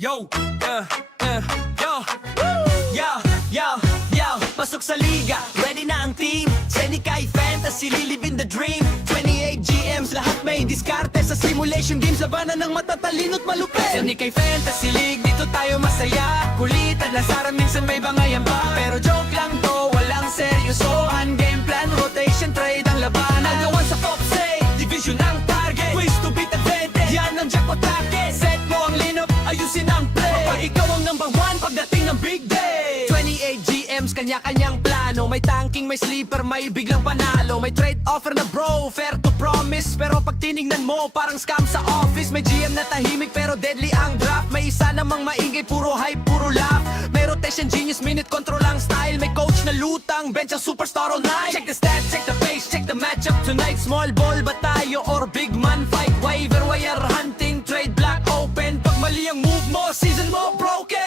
Yo, yo, yo, pasok sa liga, ready na ang team. Senikay Fantasy, lilivin the dream. 28 GMs, lahat may diskarte. Sa simulation games, labanan ng matatalino't malupit. Senikay Fantasy League, dito tayo masaya. Kulitan, lasaran, minsan may bangayan pa. Pero joke lang to, walang seryosohan. Game plan, rotation, trade ang labanan. Nagawan sa top say, division ang target. Ways to beat advantage, yan ang jackpot target. Set mo ang lineup, ayusin ang play. Kapag ikaw ang number one pagdating ng big day. 28 GMs, kanya-kanyang plano. May tanking, may sleeper, may biglang panalo. May trade offer na bro, fair to promise. Pero pag tinignan mo, parang scam sa office. May GM na tahimik pero deadly ang draft. May isa namang maingay, puro hype, puro laugh. May rotation genius, minute control ang style. May coach na lutang, bench ang superstar all night. Check the stats, check the pace, check the matchup tonight. Small ball ba tayo or big man fight? Waiver wire hunting, trade block open. Pag mali ang move mo, season mo broken.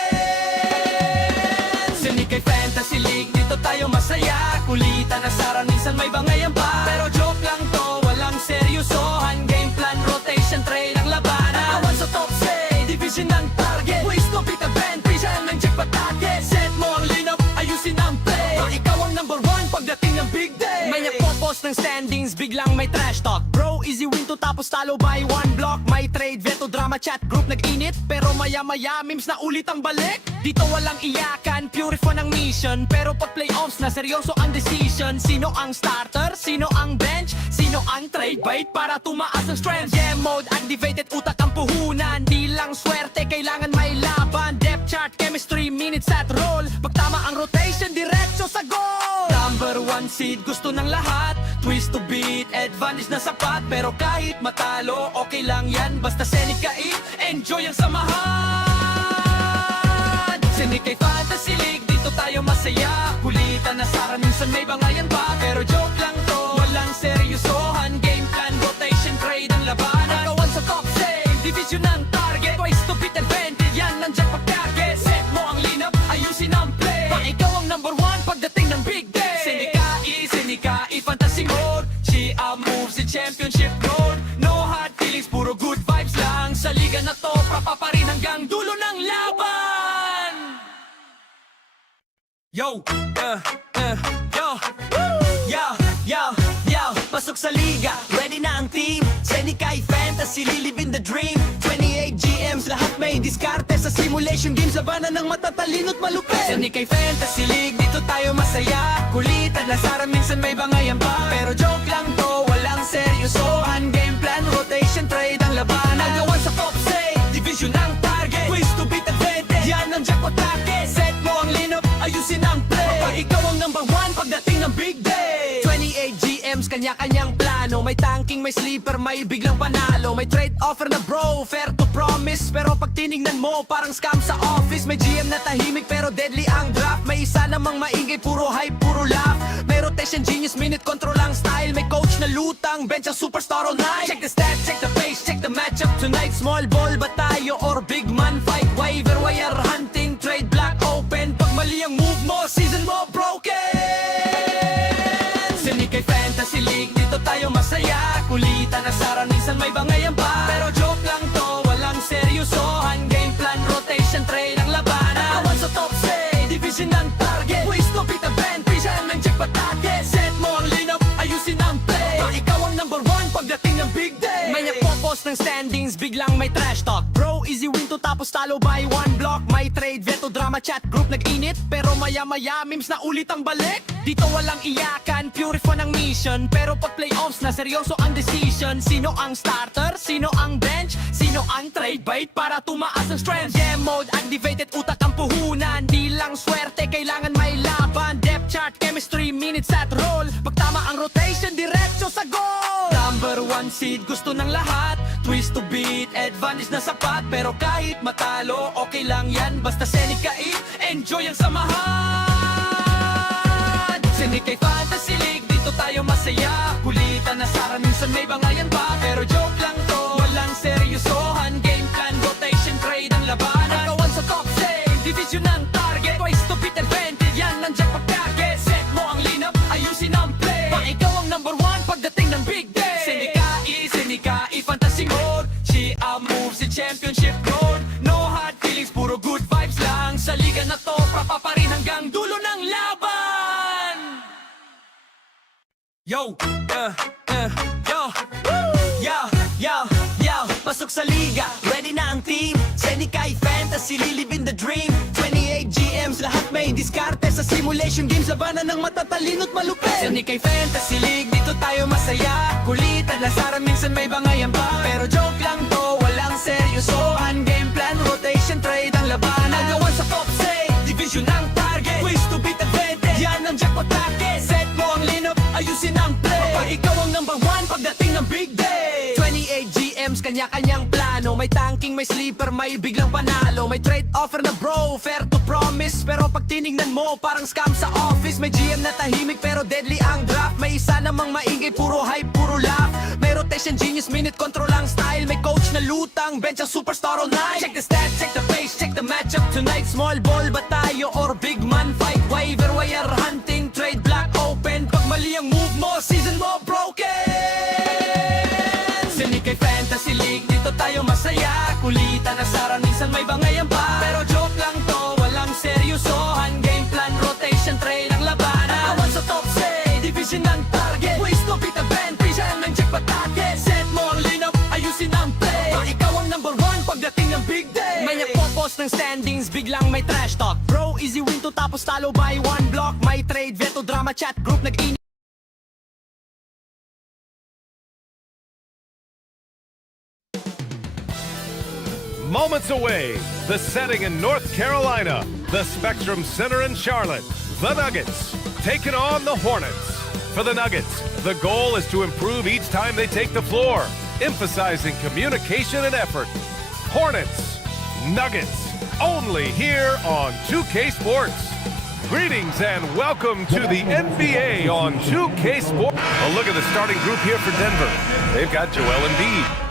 Senikay Fantasy League, dito tayo masaya. Kulitan, nasaran, minsan may bangayan pa. Pero joke lang to, walang seryosohan. Game plan, rotation, trade ang labanan. Nagawan sa top say, division ang target. Ways to beat advantage, yan ang jackpot target. Set mo ang lineup, ayusin ang play. Pag ikaw ang number one pagdating ng big day. May nagpo-post ng standings, biglang may trash talk. Bro, easy win to tapos talo by one block. May trade, veto, drama, chat group nag-init. Pero maya-maya, memes na ulit ang balik. Dito walang iyakan, pure fun ang mission. Pero pag playoffs na, seryoso ang decision. Sino ang starter? Sino ang bench? Sino ang trade bait para tumaas ang strength? Game mode, activated, utak ang puhunan. Di lang swerte, kailangan may laban. Depth chart, chemistry, minutes at roll. Pag tama ang rotation, diretso sa goal. Number one seed, gusto ng lahat. Twist to beat, advantage na sapat. Pero kahit matalo, okay lang yan. Basta Senikay, enjoy ang samahan. Senikay Fantasy League, dito tayo masaya. Kulitan, nasaran, minsan may bangayan pa. Pero joke lang to, walang seryosohan. Game plan, rotation, trade ang labanan. Nagawan sa top say, division ang target. Twice to beat advantage, yan ang jackpot target. Set mo ang lineup, ayusin ang play. Pag ikaw ang number one pagdating ng big day. Senikay Fantasy Mode. Chia moves in championship road. No hard feelings, puro good vibes lang. Sa liga na to, pa rin hanggang dulo ng laban. Yo, yo, pasok sa liga, ready na ang team. Senikay Fantasy, lilivin the dream. 28 GMs, lahat may diskarte. Sa simulation games, labanan ng matatalino't malupit. Senikay Fantasy League, dito tayo masaya. Kulitan, lasaran, minsan may bangayan pa. Pero joke lang to, walang seryosohan. Game plan, rotation, trade ang labanan. Nagawan sa top say, division ang target. Ways to beat advantage, yan ang jackpot target. Set mo ang lineup, ayusin ang play. Kapag ikaw ang number one pagdating ng big day. 28 GMs, kanya-kanyang plano. May tanking, may sleeper, may biglang panalo. May trade offer na bro, fair to promise. Pero pag tinignan mo, parang scam sa office. May GM na tahimik pero deadly ang draft. May isa namang maingay, puro hype, puro laugh. May rotation genius, minute control ang style. May coach na lutang, bench ang superstar all night. Check the stats, check the pace, check the matchup tonight. Small ball ba tayo or big man fight? Waiver wire hunting, trade block open. Pag mali ang move mo, season mo broken. Senikay Fantasy League, dito tayo masaya. Kulitan, nasaran, minsan may bangayan pa. Pero joke lang to, walang seryosohan. Game plan, rotation, trade ang labanan. Nagawan sa top say, division ang target. Ways to beat advantage, yan ang jackpot target. Set mo ang lineup, ayusin ang play. Pag ikaw ang number one pagdating ng big day. May nagpo-post ng standings, biglang may trash talk. Bro, easy win to tapos talo by one block. May trade, veto, drama, chat group nag-init. Pero maya-maya, memes na ulit ang balik. Dito walang iyakan, pure fun ang mission. Pero pag playoffs na, seryoso ang decision. Sino ang starter? Sino ang bench? Sino ang trade bait para tumaas ang strength? Game mode, activated, utak ang puhunan. Di lang swerte, kailangan may laban. Depth chart, chemistry, minutes at roll. Pag tama ang rotation, diretso sa goal. Number one seed, gusto ng lahat. Twist to beat, advantage na sapat. Pero kahit matalo, okay lang yan. Basta Senikay, enjoy ang samahan. Senikay Fantasy League, dito tayo masaya. Kulitan, nasaran, minsan may bangayan pa. Pero joke lang to, walang seryosohan. Game plan, rotation, trade ang labanan. Nagawan sa top say, division ang target. Twice to beat advantage, yan ang jackpot target. Set mo ang lineup, ayusin ang play. Pag ikaw ang number one pagdating ng big day. Senikay Fantasy Mode. Chia moves in championship road. No hard feelings, Yo, yo, yo, pasok sa liga, ready na ang team. Senikay Fantasy, lilibin the dream. 28 GMs, lahat may diskarte. Sa simulation games, labanan ng matatalino't malupit. Senikay Fantasy League, dito tayo masaya. Kulitan, lasaran, minsan may bangayan pa. Pero joke lang to, walang seryosohan. Game plan, rotation, trade ang labanan. Nagawan sa top say, division ang target. Quiz to beat advantage, yan ang jackpot target. Set mo ang lineup, ayusin ang play. Kapag ikaw ang number one, pagdating ng big day. 28 GMs, kanya-kanyang plano. May tanking, may sleeper, may biglang panalo. May trade offer na bro, fair to promise. Pero pag tinignan mo, parang scam sa office. May GM na tahimik, pero deadly ang draft. May isa namang maingay, puro hype, puro laugh. May rotation genius, minute control ang style. May coach na lutang, bench ang superstar all night. Check the stats, check the pace, check the matchup tonight. Small ball ba tayo or big man fight? Waiver wire hunting, trade block open. Pag mali ang move mo, season mo broken. Senikay Fantasy League, dito tayo masaya. Kulitan na sara, minsan may bangayan pa. Pero joke lang to, walang seryosohan. Game plan, rotation, trade ang labanan. Nakawan sa top say, division ng target. Ways to beat the band, yan ang jackpot target. Set mo ang lineup, ayusin ang play. Pag ikaw ang number one, pagdating ng big day. May nagpo-post ng standings, biglang may trash talk. Bro, easy win to tapos talo by one block. May trade, veto, drama, chat, group, nag-init. Moments away, the setting in North Carolina, the Spectrum Center in Charlotte, the Nuggets taking on the Hornets. For the Nuggets, the goal is to improve each time they take the floor, emphasizing communication and effort. Hornets, Nuggets, only here on 2K Sports. Greetings and welcome to the NBA on 2K Sports. A look at the starting group here for Denver. They've got Joel Embiid.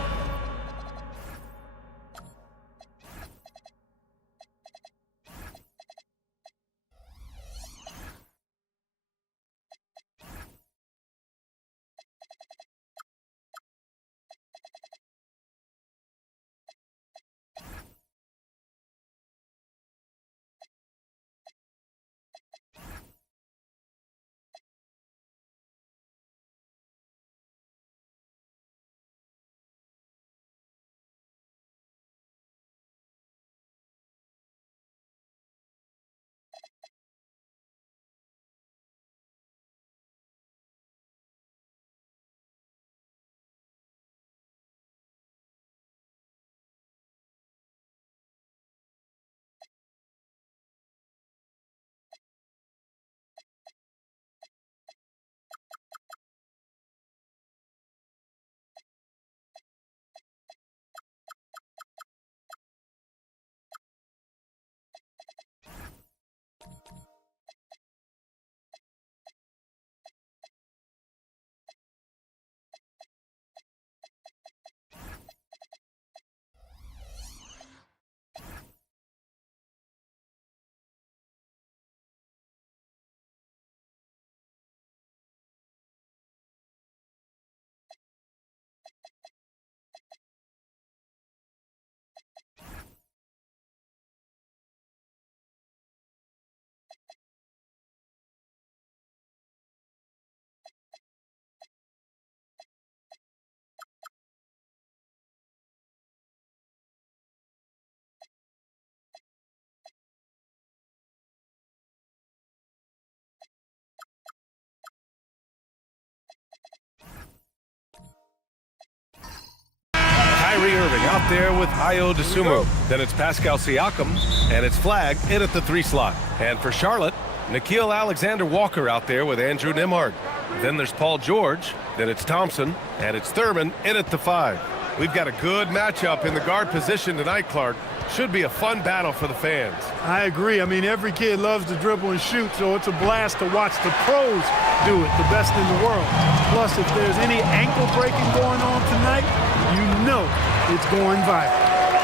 Kyrie Irving out there with Ayo Dosunmu. Then it's Pascal Siakam, and it's Flag in at the 3 slot. And for Charlotte, Nickeil Alexander-Walker out there with Andrew Nembhard. Then there's Paul George, then it's Thompson, and it's Thurman in at the 5. We've got a good matchup in the guard position tonight, Clark. Should be a fun battle for the fans. I agree. I mean, every kid loves to dribble and shoot, so it's a blast to watch the pros do it, the best in the world. Plus, if there's any ankle breaking going on tonight, you know it's going viral.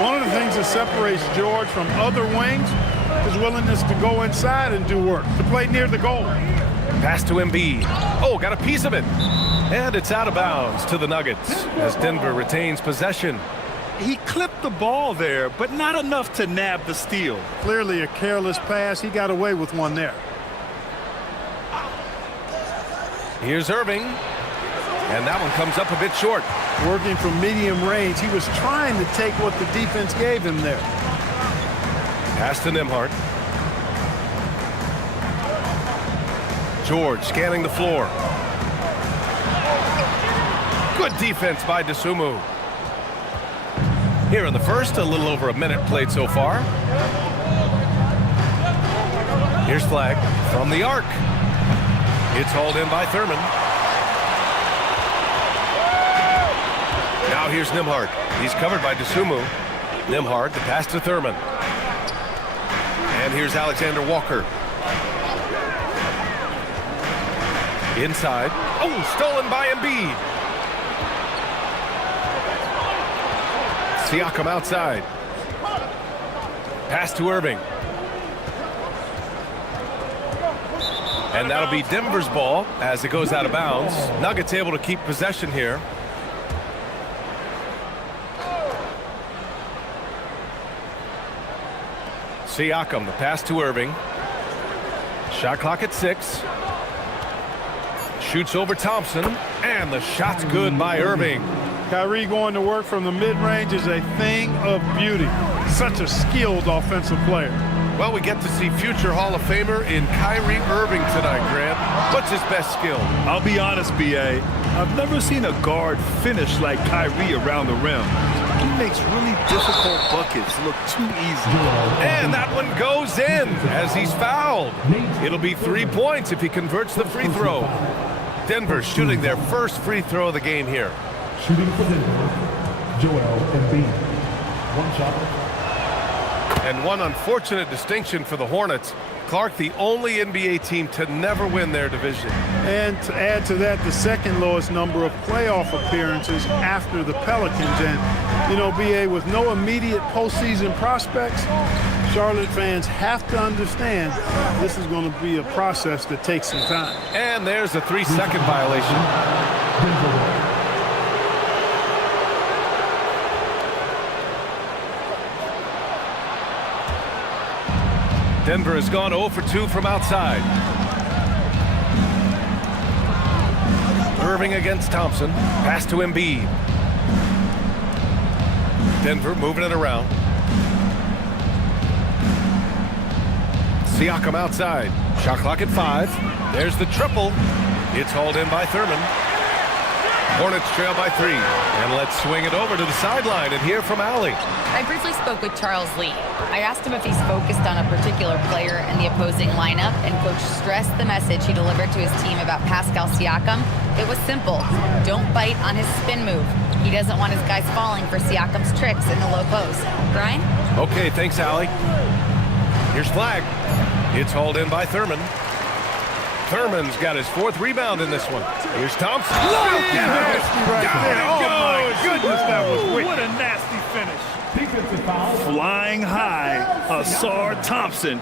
One of the things that separates George from other wings is willingness to go inside and do work, to play near the goal. Pass to Embiid. Oh, got a piece of it. And it's out of bounds to the Nuggets as Denver retains possession. He clipped the ball there, but not enough to nab the steal. Clearly a careless pass. He got away with one there. Here's Irving. And that one comes up a bit short. Working from medium range, he was trying to take what the defense gave him there. Pass to Nembhard. George scanning the floor. Good defense by DeSumo. Here in the first, a little over a minute played so far. Here's Flag from the arc. It's hauled in by Thurman. Now here's Nembhard. He's covered by DeSumo. Nembhard, the pass to Thurman. And here's Alexander Walker. Inside. Oh, stolen by Embiid. Siakam outside. Pass to Irving. And that'll be Denver's ball as it goes out of bounds. Nuggets able to keep possession here. Siakam, the pass to Irving. Shot clock at 6. Shoots over Thompson, and the shot's good by Irving. Kyrie going to work from the mid-range is a thing of beauty. Such a skilled offensive player. Well, we get to see future Hall of Famer in Kyrie Irving tonight, Grant. What's his best skill? I'll be honest, B.A. I've never seen a guard finish like Kyrie around the rim. He makes really difficult buckets look too easy. And that one goes in as he's fouled. It'll be 3 points if he converts the free throw. Denver shooting their first free throw of the game here. Shooting for Denver, Joel Embiid. One shot. And one unfortunate distinction for the Hornets. Clark, the only NBA team to never win their division. And to add to that, the second lowest number of playoff appearances after the Pelicans. And, you know, BA, with no immediate postseason prospects, Charlotte fans have to understand this is going to be a process that takes some time. And there's a 3-second violation. Denver has gone 0 for 2 from outside. Irving against Thompson. Pass to Embiid. Denver moving it around. Siakam outside. Shot clock at 5. There's the triple. It's hauled in by Thurman. Hornets trail by 3. And let's swing it over to the sideline and hear from Allie. I briefly spoke with Charles Lee. I asked him if he's focused on a particular player in the opposing lineup, and Coach stressed the message he delivered to his team about Pascal Siakam. It was simple. Don't bite on his spin move. He doesn't want his guys falling for Siakam's tricks in the low post. Brian? Okay, thanks, Allie. Here's Flag. It's hauled in by Thurman. Thurman's got his 4th rebound in this one. Here's Thompson. Nasty right there. Oh, my goodness, that was wicked. What a nasty finish. Defensive foul. Flying high, Asar Thompson.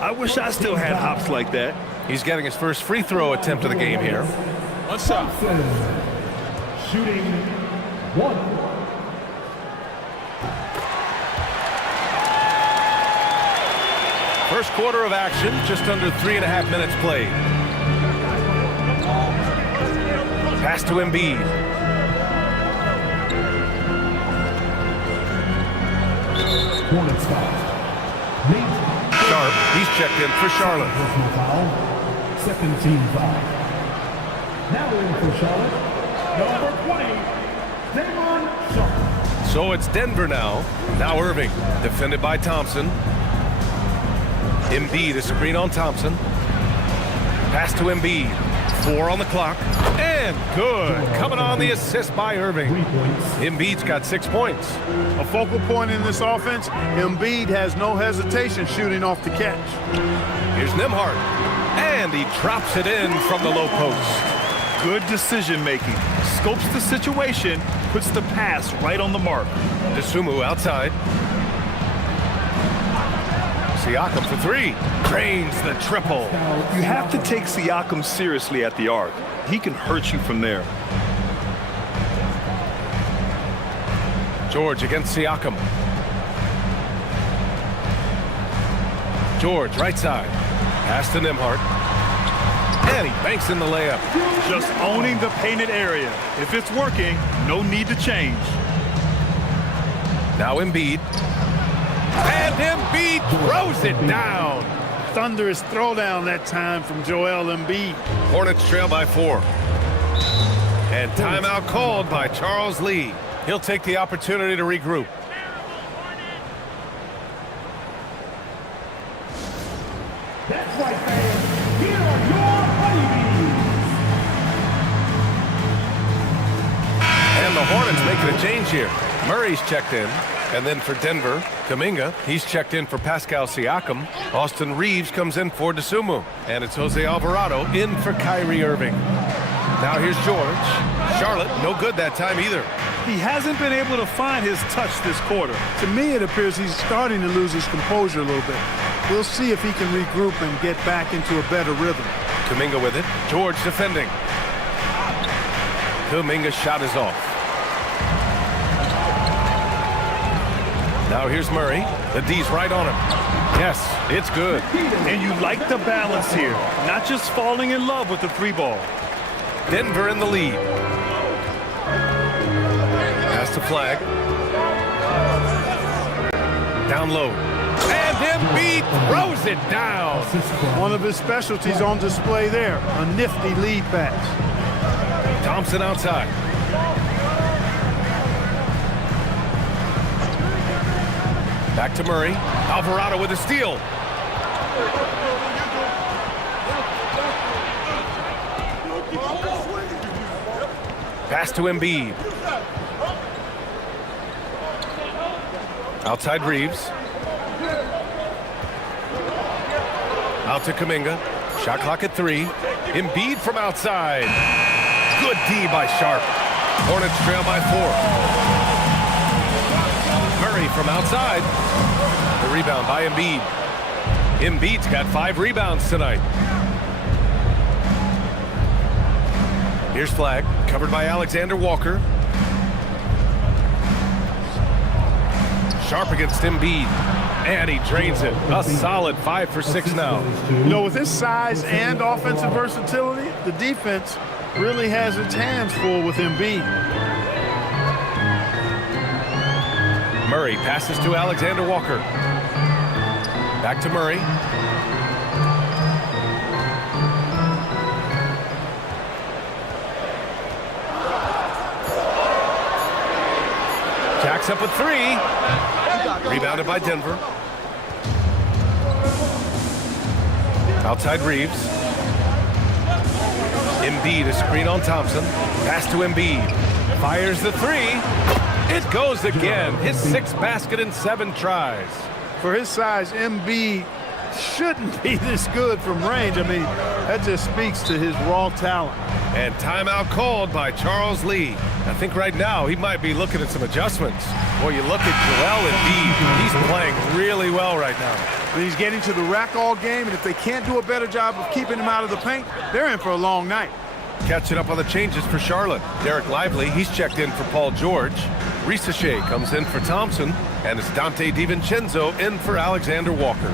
I wish I still had hops like that. He's getting his first free throw attempt of the game here. What's up? Shooting 1. First quarter of action, just under 3.5 minutes played. Pass to Embiid. Hornets foul. Sharp, he's checked in for Charlotte. Personal foul. Second team foul. Now in for Charlotte, number 20, Damon Sharp. So it's Denver now. Now Irving, defended by Thompson. Embiid, a screen on Thompson. Pass to Embiid. 4 on the clock. And good. Coming on the assist by Irving. 3 points. Embiid's got 6 points. A focal point in this offense, Embiid has no hesitation shooting off the catch. Here's Nembhard. And he drops it in from the low post. Good decision making. Scopes the situation, puts the pass right on the mark. DeSumo outside. Siakam for 3. Drains the triple. You have to take Siakam seriously at the arc. He can hurt you from there. George against Siakam. George, right side. Pass to Nembhard. And he banks in the layup. Just owning the painted area. If it's working, no need to change. Now Embiid. And Embiid throws it down. Thunderous throwdown that time from Joel Embiid. Hornets trail by 4. And timeout called by Charles Lee. He'll take the opportunity to regroup. That's right, fans. Here are your honeybees. And the Hornets making a change here. Murray's checked in. And then for Denver, Kuminga, he's checked in for Pascal Siakam. Austin Reeves comes in for DeSumo. And it's Jose Alvarado in for Kyrie Irving. Now here's George. Charlotte, no good that time either. He hasn't been able to find his touch this quarter. To me, it appears he's starting to lose his composure a little bit. We'll see if he can regroup and get back into a better rhythm. Kuminga with it. George defending. Kuminga's shot is off. Now here's Murray. The D's right on him. Yes, it's good. And you like the balance here. Not just falling in love with the 3-ball. Denver in the lead. Pass to Flag. Down low. And Embiid throws it down. One of his specialties on display there. A nifty lead pass. Thompson outside. Back to Murray. Alvarado with a steal. Pass to Embiid. Outside Reeves. Out to Kuminga. Shot clock at 3. Embiid from outside. Good D by Sharp. Hornets trail by 4. Murray from outside. The rebound by Embiid. Embiid's got 5 rebounds tonight. Here's Flag, covered by Alexander Walker. Sharp against Embiid. And he drains it. A solid 5 for 6 now. You know, with his size and offensive versatility, the defense really has its hands full with Embiid. Murray passes to Alexander Walker. Back to Murray. Jacks up a 3. Rebounded by Denver. Outside Reeves. Embiid, a screen on Thompson. Pass to Embiid. Fires the 3. It goes again. His 6th basket in 7 tries. For his size, Embiid shouldn't be this good from range. I mean, that just speaks to his raw talent. And timeout called by Charles Lee. I think right now he might be looking at some adjustments. Boy, you look at Joel Embiid. He's playing really well right now. And he's getting to the rack all game, and if they can't do a better job of keeping him out of the paint, they're in for a long night. Catching up on the changes for Charlotte. Derek Lively, he's checked in for Paul George. Risa Shea comes in for Thompson. And it's Dante DiVincenzo in for Alexander Walker.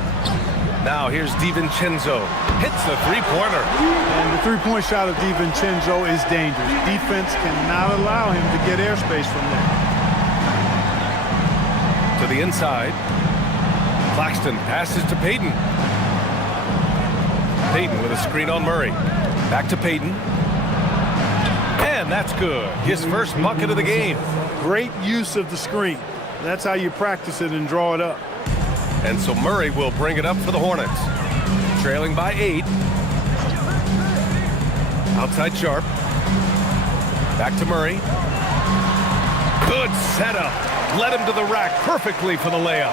Now here's DiVincenzo. Hits the 3-pointer. And the 3-point shot of DiVincenzo is dangerous. Defense cannot allow him to get airspace from there. To the inside. Claxton passes to Payton. Payton with a screen on Murray. Back to Payton. And that's good. His first bucket of the game. Great use of the screen. That's how you practice it and draw it up. And so Murray will bring it up for the Hornets. Trailing by 8. Outside Sharp. Back to Murray. Good setup. Led him to the rack perfectly for the layup.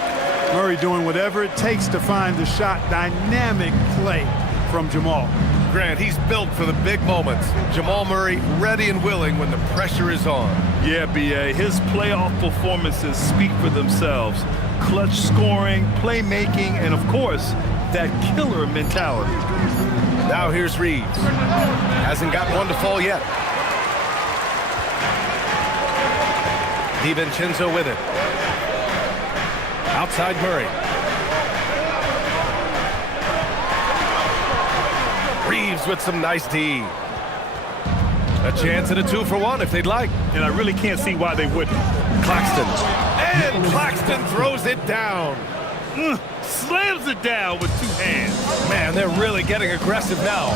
Murray doing whatever it takes to find the shot. Dynamic play from Jamal. Grant, he's built for the big moments. Jamal Murray ready and willing when the pressure is on. Yeah, B.A. His playoff performances speak for themselves. Clutch scoring, playmaking, and of course, that killer mentality. Now here's Reeves. Hasn't got one to fall yet. DiVincenzo with it. Outside Murray. Reeves with some nice D. A chance at a 2-for-1 if they'd like. And I really can't see why they wouldn't. Claxton. And Claxton throws it down. Slams it down with 2 hands. Man, they're really getting aggressive now.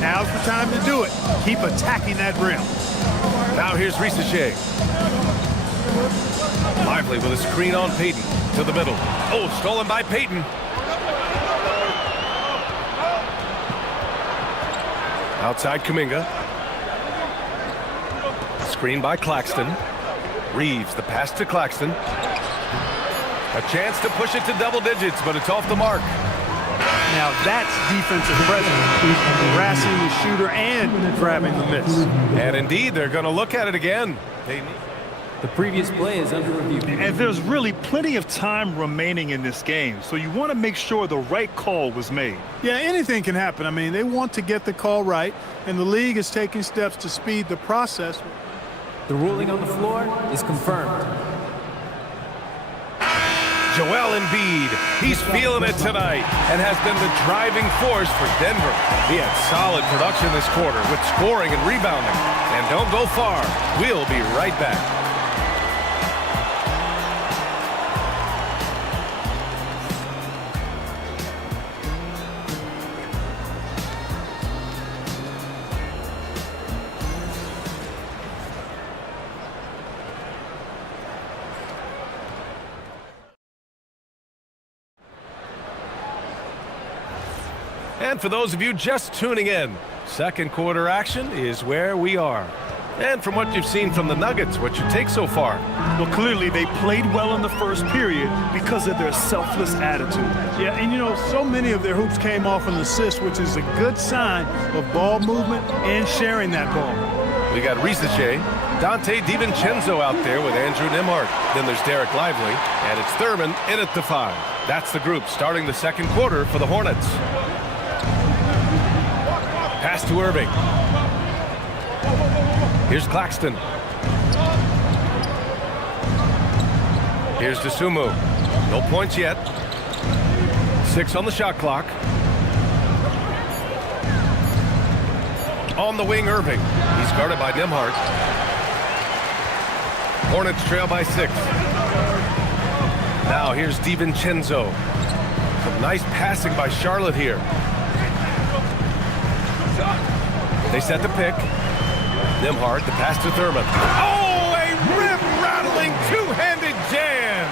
Now's the time to do it. Keep attacking that rim. Now here's Risacher. Lively with a screen on Payton. To the middle. Oh, stolen by Payton. Outside Kuminga. Screen by Claxton. Reeves, the pass to Claxton. A chance to push it to double digits, but it's off the mark. Now that's defensive presence. Harassing the shooter and grabbing the miss. And indeed, they're going to look at it again. The previous play is under review. And there's really plenty of time remaining in this game, so you want to make sure the right call was made. Yeah, anything can happen. I mean, they want to get the call right, and the league is taking steps to speed the process. The ruling on the floor is confirmed. Joel Embiid, he's feeling it tonight and has been the driving force for Denver. He had solid production this quarter with scoring and rebounding. And don't go far. We'll be right back. And for those of you just tuning in, second quarter action is where we are. And from what you've seen from the Nuggets, what's your take so far? Well, clearly they played well in the first period because of their selfless attitude. Yeah, and you know, so many of their hoops came off an assist, which is a good sign of ball movement and sharing that ball. We got Risacher, Dante DiVincenzo out there with Andrew Nembhard. Then there's Derek Lively, and it's Thurman in at the 5. That's the group starting the second quarter for the Hornets. Pass to Irving. Here's Claxton. Here's Dosunmu. No points yet. 6 on the shot clock. On the wing, Irving. He's guarded by Nembhard. Hornets trail by 6. Now here's DiVincenzo. Some nice passing by Charlotte here. They set the pick. Nembhard, the pass to Thurman. Oh, a rim-rattling two-handed jam.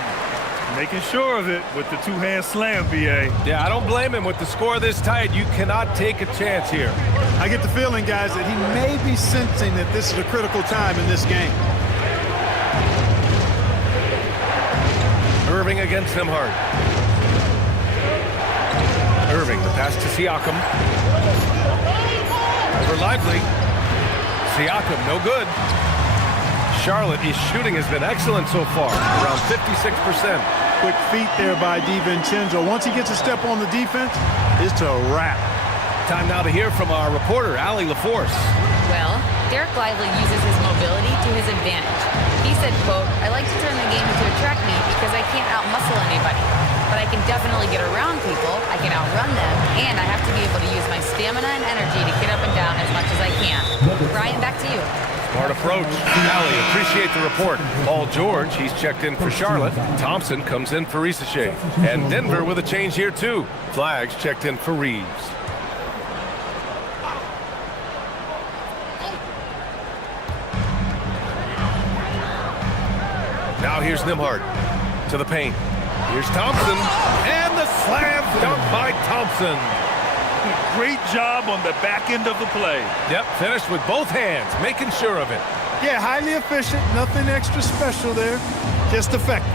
Making sure of it with the 2-hand slam, B.A. Yeah, I don't blame him. With the score this tight, you cannot take a chance here. I get the feeling, guys, that he may be sensing that this is a critical time in this game. Irving against Nembhard. Irving, the pass to Siakam. Over Lively. Siakam, no good. Charlotte, his shooting has been excellent so far, around 56%. Quick feet there by DiVincenzo. Once he gets a step on the defense, it's a wrap. Time now to hear from our reporter, Allie LaForce. Well, Derek Lively uses his mobility to his advantage. He said, quote, "I like to turn the game into a track meet because I can't outmuscle anybody. But I can definitely get around people, I can outrun them, and I have to be able to use my stamina and energy to get up and down as much as I can." Brian, back to you. Smart approach. Allie, appreciate the report. Paul George, he's checked in for Charlotte. Thompson comes in for Risacher. And Denver with a change here, too. Flags checked in for Reeves. Now here's Nembhard to the paint. Here's Thompson, and the slam dunk by Thompson. Great job on the back end of the play. Yep, finished with both hands, making sure of it. Yeah, highly efficient, nothing extra special there, just effective.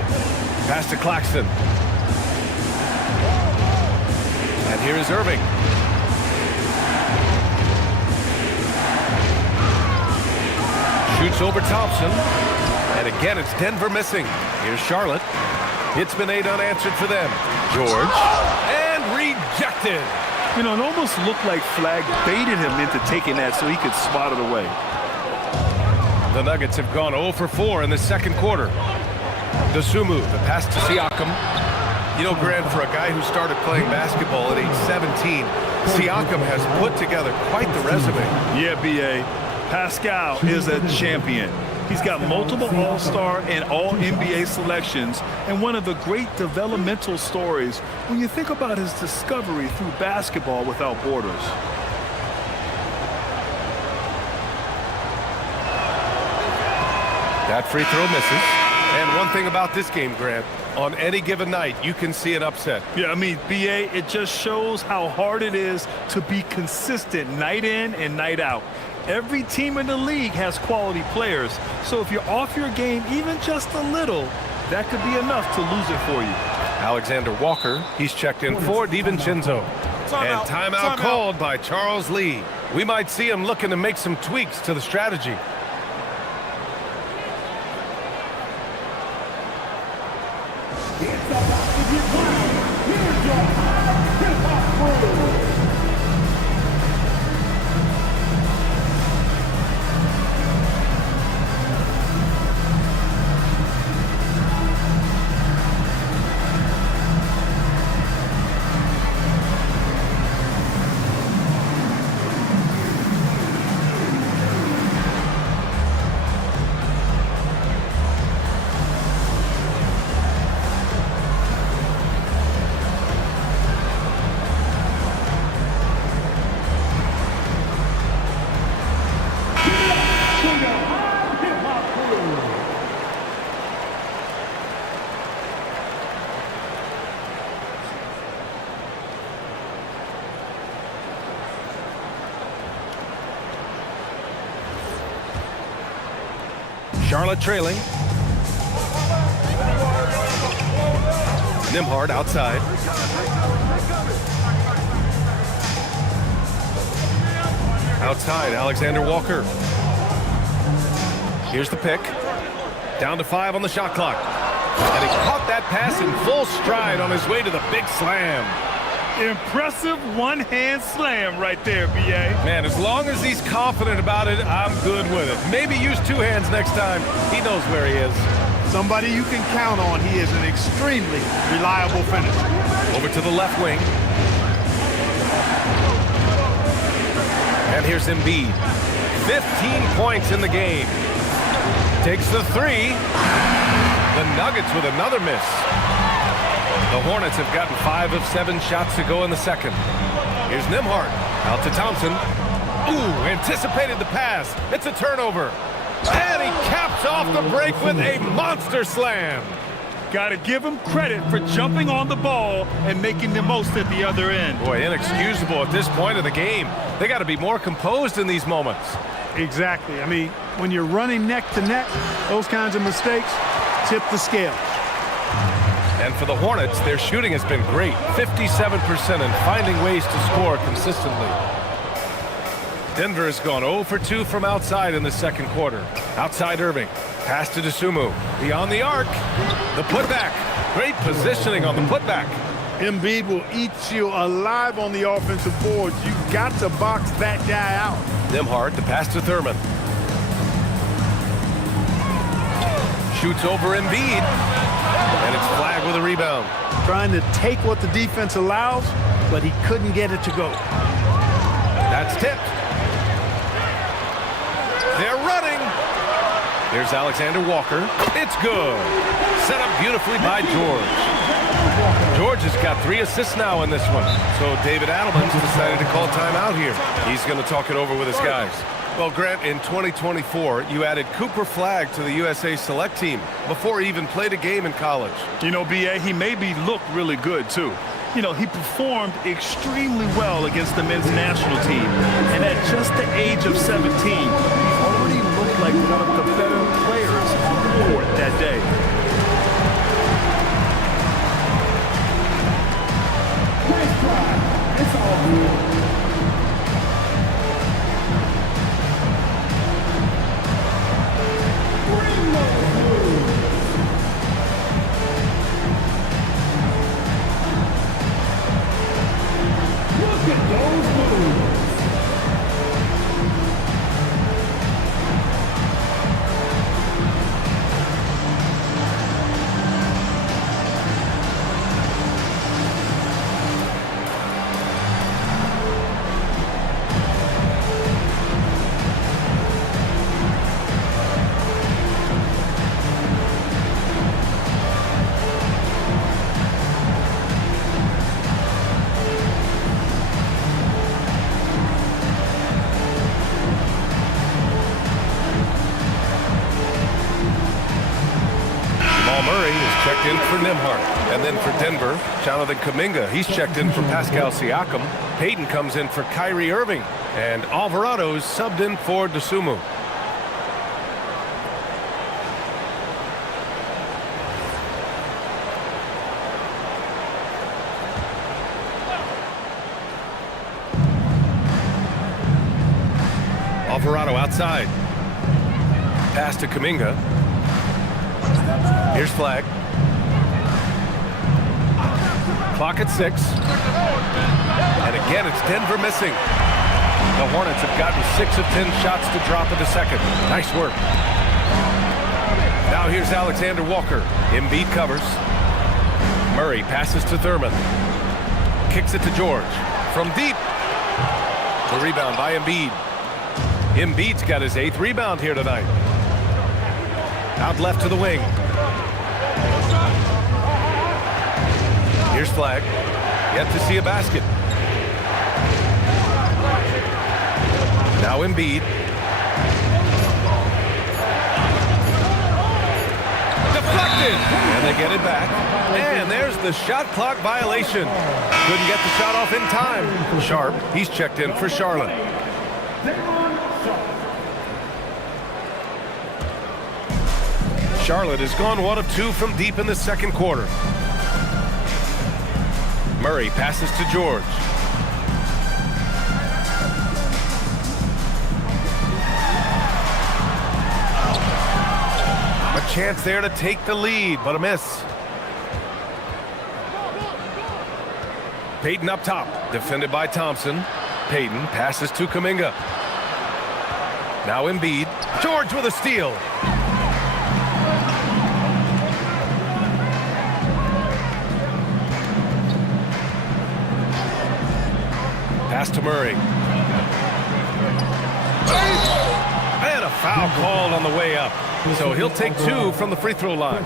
Pass to Claxton. And here is Irving. Shoots over Thompson. And again, it's Denver missing. Here's Charlotte. It's been 8 unanswered for them. George. And rejected. You know, it almost looked like Flag baited him into taking that so he could swat it away. The Nuggets have gone 0 for 4 in the second quarter. Dosunmu, the pass to Siakam. You know, Grant, for a guy who started playing basketball at age 17, Siakam has put together quite the resume. Yeah, B.A. Pascal is a champion. He's got multiple All-Star and All-NBA selections, and one of the great developmental stories when you think about his discovery through basketball without borders. That free throw misses. And one thing about this game, Grant, on any given night, you can see an upset. Yeah, I mean, B.A., it just shows how hard it is to be consistent night in and night out. Every team in the league has quality players, so if you're off your game even just a little, that could be enough to lose it for you. Alexander Walker, he's checked in for DiVincenzo. And timeout called by Charles Lee. We might see him looking to make some tweaks to the strategy. It's about to get wild. Here's your hip-hop crew. Charlotte trailing. Nembhard outside. Outside, Alexander Walker. Here's the pick. Down to 5 on the shot clock. And he caught that pass in full stride on his way to the big slam. Impressive one-hand slam right there, B.A. Man, as long as he's confident about it, I'm good with it. Maybe use 2 hands next time. He knows where he is. Somebody you can count on. He is an extremely reliable finisher. Over to the left wing. And here's Embiid. 15 points in the game. Takes the 3. The Nuggets with another miss. The Hornets have gotten 5 of 7 shots to go in the second. Here's Nembhard. Out to Thompson. Ooh, anticipated the pass. It's a turnover. And he caps off the break with a monster slam. Got to give him credit for jumping on the ball and making the most at the other end. Boy, inexcusable at this point of the game. They got to be more composed in these moments. Exactly. I mean, when you're running neck to neck, those kinds of mistakes tip the scale. And for the Hornets, their shooting has been great. 57% and finding ways to score consistently. Denver has gone 0 for 2 from outside in the second quarter. Outside Irving. Pass to Dosunmu. Beyond the arc. The putback. Great positioning on the putback. Embiid will eat you alive on the offensive boards. You've got to box that guy out. Nembhard, the pass to Thurman. Shoots over Embiid. And it's flagged with a rebound. Trying to take what the defense allows, but he couldn't get it to go. That's tipped. They're running. There's Alexander Walker. It's good. Set up beautifully by George. George has got 3 assists now in this one. So David Adelman's decided to call timeout here. He's going to talk it over with his guys. Well, Grant, in 2024, you added Cooper Flagg to the USA Select team before he even played a game in college. You know, B.A., he maybe looked really good, too. You know, he performed extremely well against the men's national team. And at just the age of 17, he already looked like one of the better players on the court that day. Nice try. It's all good. And then for Denver, Jonathan Kuminga, he's checked in for Pascal Siakam. Payton comes in for Kyrie Irving. And Alvarado's subbed in for Dosunmu. Alvarado outside. Pass to Kuminga. Here's Flag. Clock at 6. And again, it's Denver missing. The Hornets have gotten 6 of 10 shots to drop in the second. Nice work. Now here's Alexander Walker. Embiid covers. Murray passes to Thurman. Kicks it to George. From deep. The rebound by Embiid. Embiid's got his 8th rebound here tonight. Out left to the wing. Here's Flag. Yet to see a basket. Now Embiid. Deflected. And they get it back. And there's the shot clock violation. Couldn't get the shot off in time. Sharp, he's checked in for Charlotte. Charlotte has gone 1 of 2 from deep in the second quarter. Murray passes to George. A chance there to take the lead, but a miss. Payton up top, defended by Thompson. Payton passes to Kuminga. Now Embiid. George with a steal. Pass to Murray. And a foul called on the way up. So he'll take 2 from the free throw line.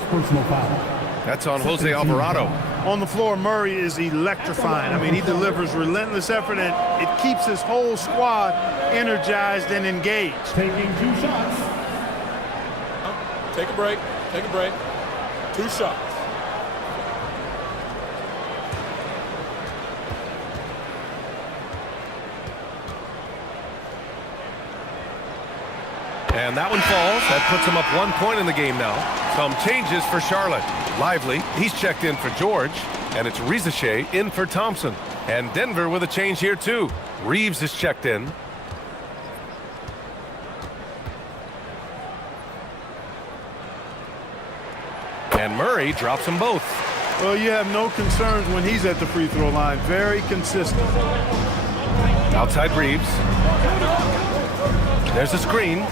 That's on Jose Alvarado. On the floor, Murray is electrifying. I mean, he delivers relentless effort, and it keeps his whole squad energized and engaged. Taking 2 shots. Take a break. Take a break. 2 shots. And that one falls. That puts him up 1 point in the game now. Some changes for Charlotte. Lively, he's checked in for George. And it's Rizichet in for Thompson. And Denver with a change here too. Reeves is checked in. And Murray drops them both. Well, you have no concerns when he's at the free throw line. Very consistent. Outside Reeves. There's a screen.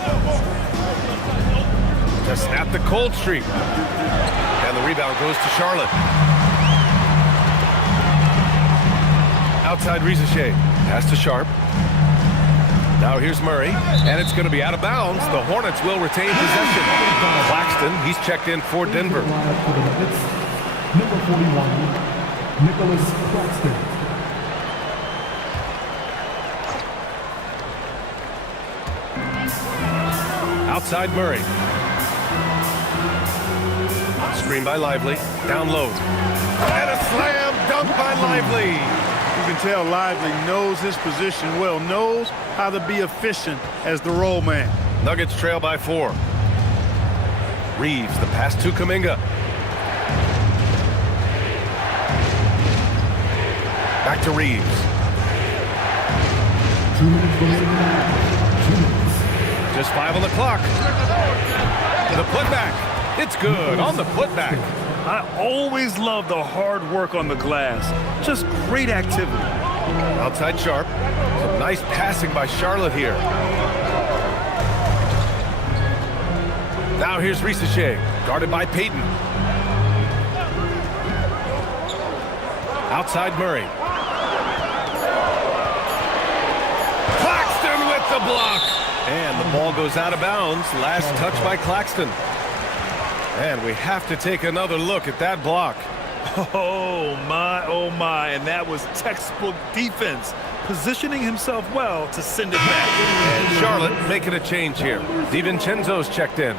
To snap the cold streak. And the rebound goes to Charlotte. Outside Rizichet. Pass to Sharp. Now here's Murray. And it's going to be out of bounds. The Hornets will retain possession. Claxton, he's checked in for Denver. Number 41, Nicholas Claxton. Outside Murray. Screen by Lively. Down low. And a slam dunk by Lively. You can tell Lively knows his position well, knows how to be efficient as the roll man. Nuggets trail by 4. Reeves, the pass to Kuminga. Back to Reeves. 2 minutes remaining. 2 minutes. Just 5 on the clock. The putback. It's good on the putback. I always love the hard work on the glass. Just great activity. Outside Sharp. Some nice passing by Charlotte here. Now here's Rizichet, guarded by Payton. Outside Murray. Claxton with the block. And the ball goes out of bounds. Last touch by Claxton. And we have to take another look at that block. Oh my, and that was textbook defense. Positioning himself well to send it back. And Charlotte making a change here. DiVincenzo's checked in.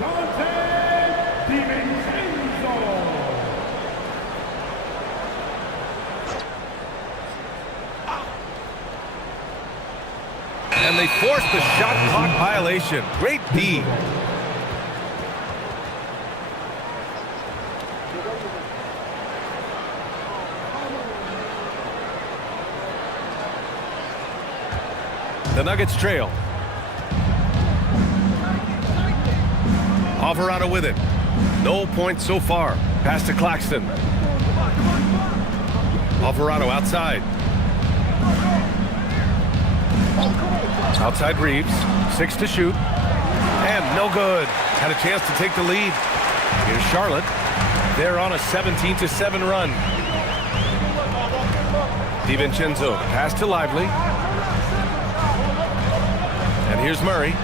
they forced the shot clock violation. Great D. The Nuggets trail. Alvarado with it. No points so far. Pass to Claxton. Alvarado outside. Outside Reeves. 6 to shoot. And no good. Had a chance to take the lead. Here's Charlotte. They're on a 17-7 run. DiVincenzo. Pass to Lively. And here's Murray.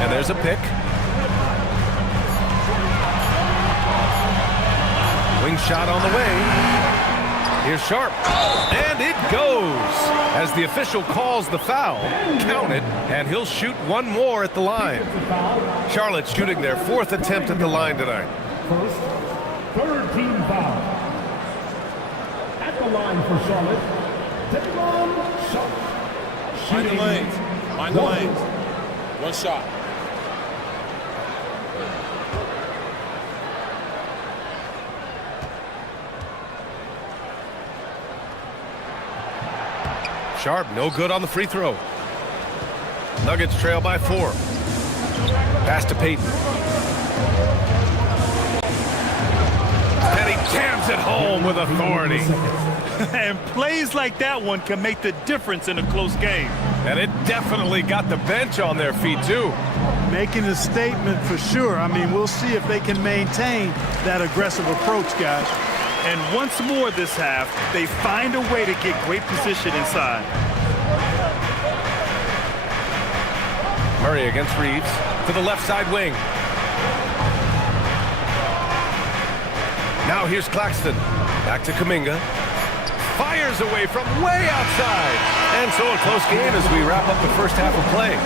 And there's a pick. Wing shot on the way. Here's Sharp. And it goes. As the official calls the foul, count it, and he'll shoot one more at the line. Charlotte shooting their 4th attempt at the line tonight. First, third team foul. At the line for Charlotte, Devon Sharp. Mind the lanes. Mind the lanes. One shot. Sharp, no good on the free throw. Nuggets trail by 4. Pass to Payton. And he jams it home with authority. And plays like that one can make the difference in a close game. And it definitely got the bench on their feet, too. Making a statement for sure. I mean, we'll see if they can maintain that aggressive approach, guys. And once more this half, they find a way to get great position inside. Murray against Reeves to the left side wing. Now here's Claxton. Back to Kuminga. Fires away from way outside. And so a close game as we wrap up the first half of play.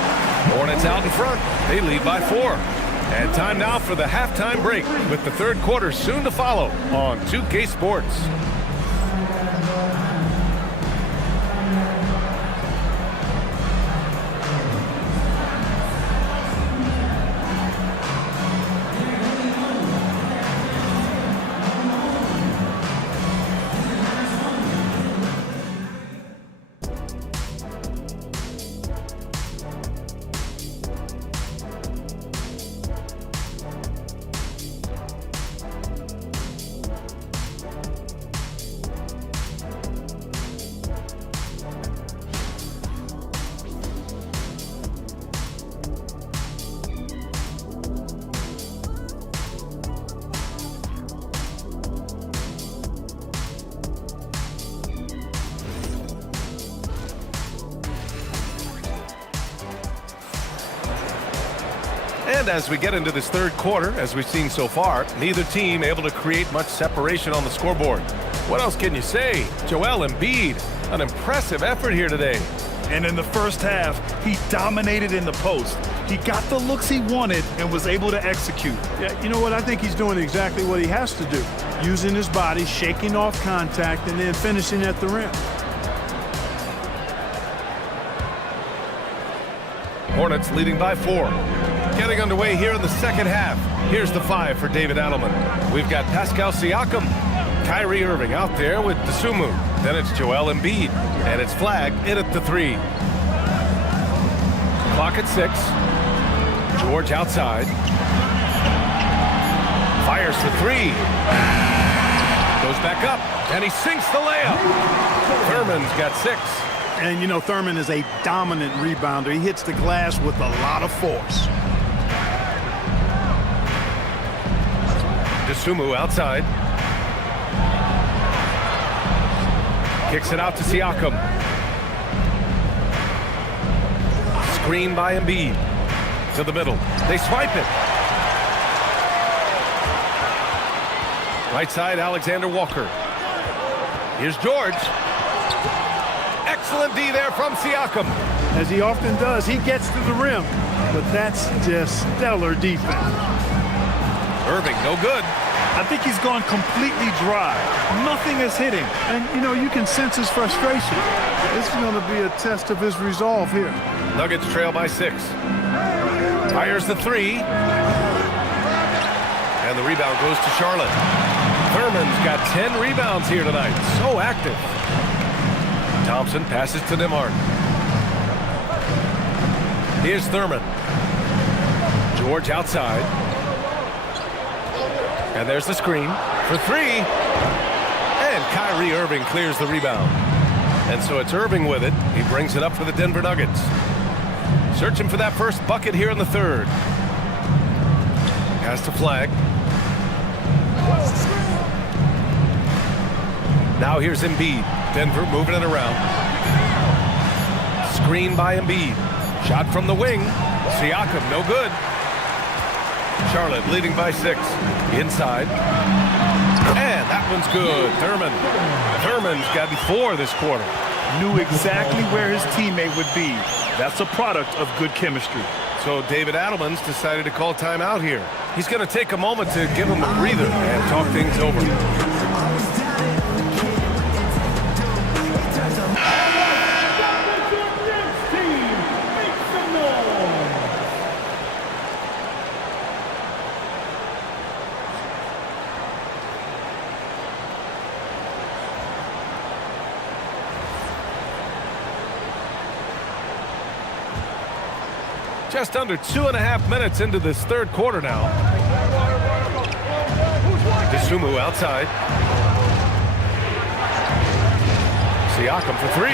Hornets out in front. They lead by 4. And time now for the halftime break with the third quarter soon to follow on 2K Sports. And as we get into this third quarter, as we've seen so far, neither team able to create much separation on the scoreboard. What else can you say? Joel Embiid, an impressive effort here today. And in the first half, he dominated in the post. He got the looks he wanted and was able to execute. Yeah, you know what? I think he's doing exactly what he has to do. Using his body, shaking off contact, and then finishing at the rim. Hornets leading by 4. Getting underway here in the second half. Here's the 5 for David Adelman. We've got Pascal Siakam, Kyrie Irving out there with Dosunmu. Then it's Joel Embiid, and it's Flag in at the 3. Clock at 6. George outside. Fires for 3. Goes back up, and he sinks the layup. Thurman's got 6. And, you know, Thurman is a dominant rebounder. He hits the glass with a lot of force. Dosunmu outside. Kicks it out to Siakam. Screen by Embiid. To the middle. They swipe it. Right side, Alexander Walker. Here's George. Excellent D there from Siakam. As he often does, he gets to the rim. But that's just stellar defense. Irving, no good. I think he's gone completely dry. Nothing is hitting. And, you know, you can sense his frustration. This is going to be a test of his resolve here. Nuggets trail by 6. Fires the 3. And the rebound goes to Charlotte. Thurman's got 10 rebounds here tonight. So active. Thompson passes to Nembhard. Here's Thurman. George outside. And there's the screen for 3. And Kyrie Irving clears the rebound. And so it's Irving with it. He brings it up for the Denver Nuggets. Searching for that first bucket here in the third. Pass to Flag. Now here's Embiid. Denver moving it around. Screen by Embiid. Shot from the wing. Siakam, no good. Charlotte leading by 6. Inside. And that one's good. Thurman's got 4 this quarter. Knew exactly where his teammate would be. That's a product of good chemistry. So David Adelman's decided to call timeout here. He's going to take a moment to give him a breather and talk things over. Just under 2.5 minutes into this third quarter now. Dosunmu outside. Siakam for 3.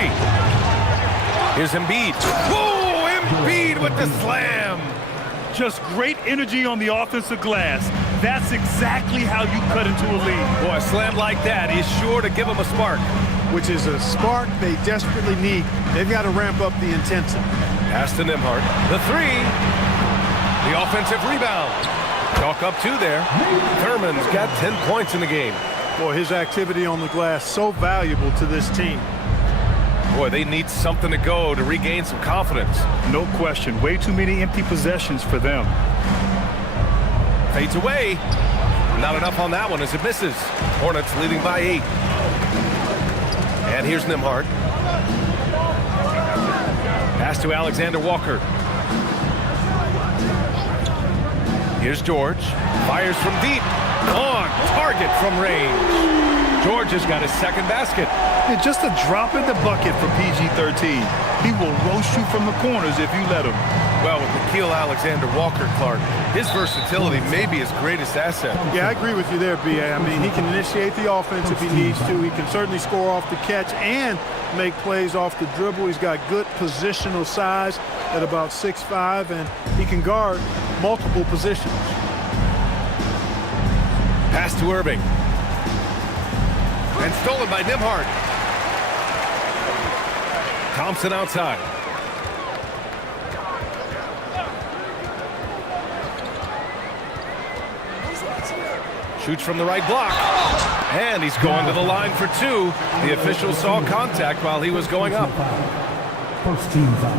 Here's Embiid. Whoa! Embiid with the slam. Just great energy on the offensive glass. That's exactly how you cut into a lead. Boy, a slam like that is sure to give them a spark. Which is a spark they desperately need. They've got to ramp up the intensity. Pass to Nembhard. The 3. The offensive rebound. Chalk up 2 there. Thurman's got 10 points in the game. Boy, his activity on the glass so valuable to this team. Boy, they need something to go to regain some confidence. No question. Way too many empty possessions for them. Fades away. Not enough on that one as it misses. Hornets leading by 8. And here's Nembhard. Pass to Alexander Walker. Here's George. Fires from deep. On target from range. George has got his second basket. Yeah, just a drop in the bucket for PG-13. He will roast you from the corners if you let him. Well, with Nickeil Alexander-Walker, Clark, his versatility may be his greatest asset. Yeah, I agree with you there, B.A. I mean, he can initiate the offense if he needs to. He can certainly score off the catch and make plays off the dribble. He's got good positional size at about 6'5", and he can guard multiple positions. Pass to Irving. And stolen by Nembhard. Thompson outside. Shoots from the right block. And he's going to the line for 2. The official saw contact while he was going up. First team foul.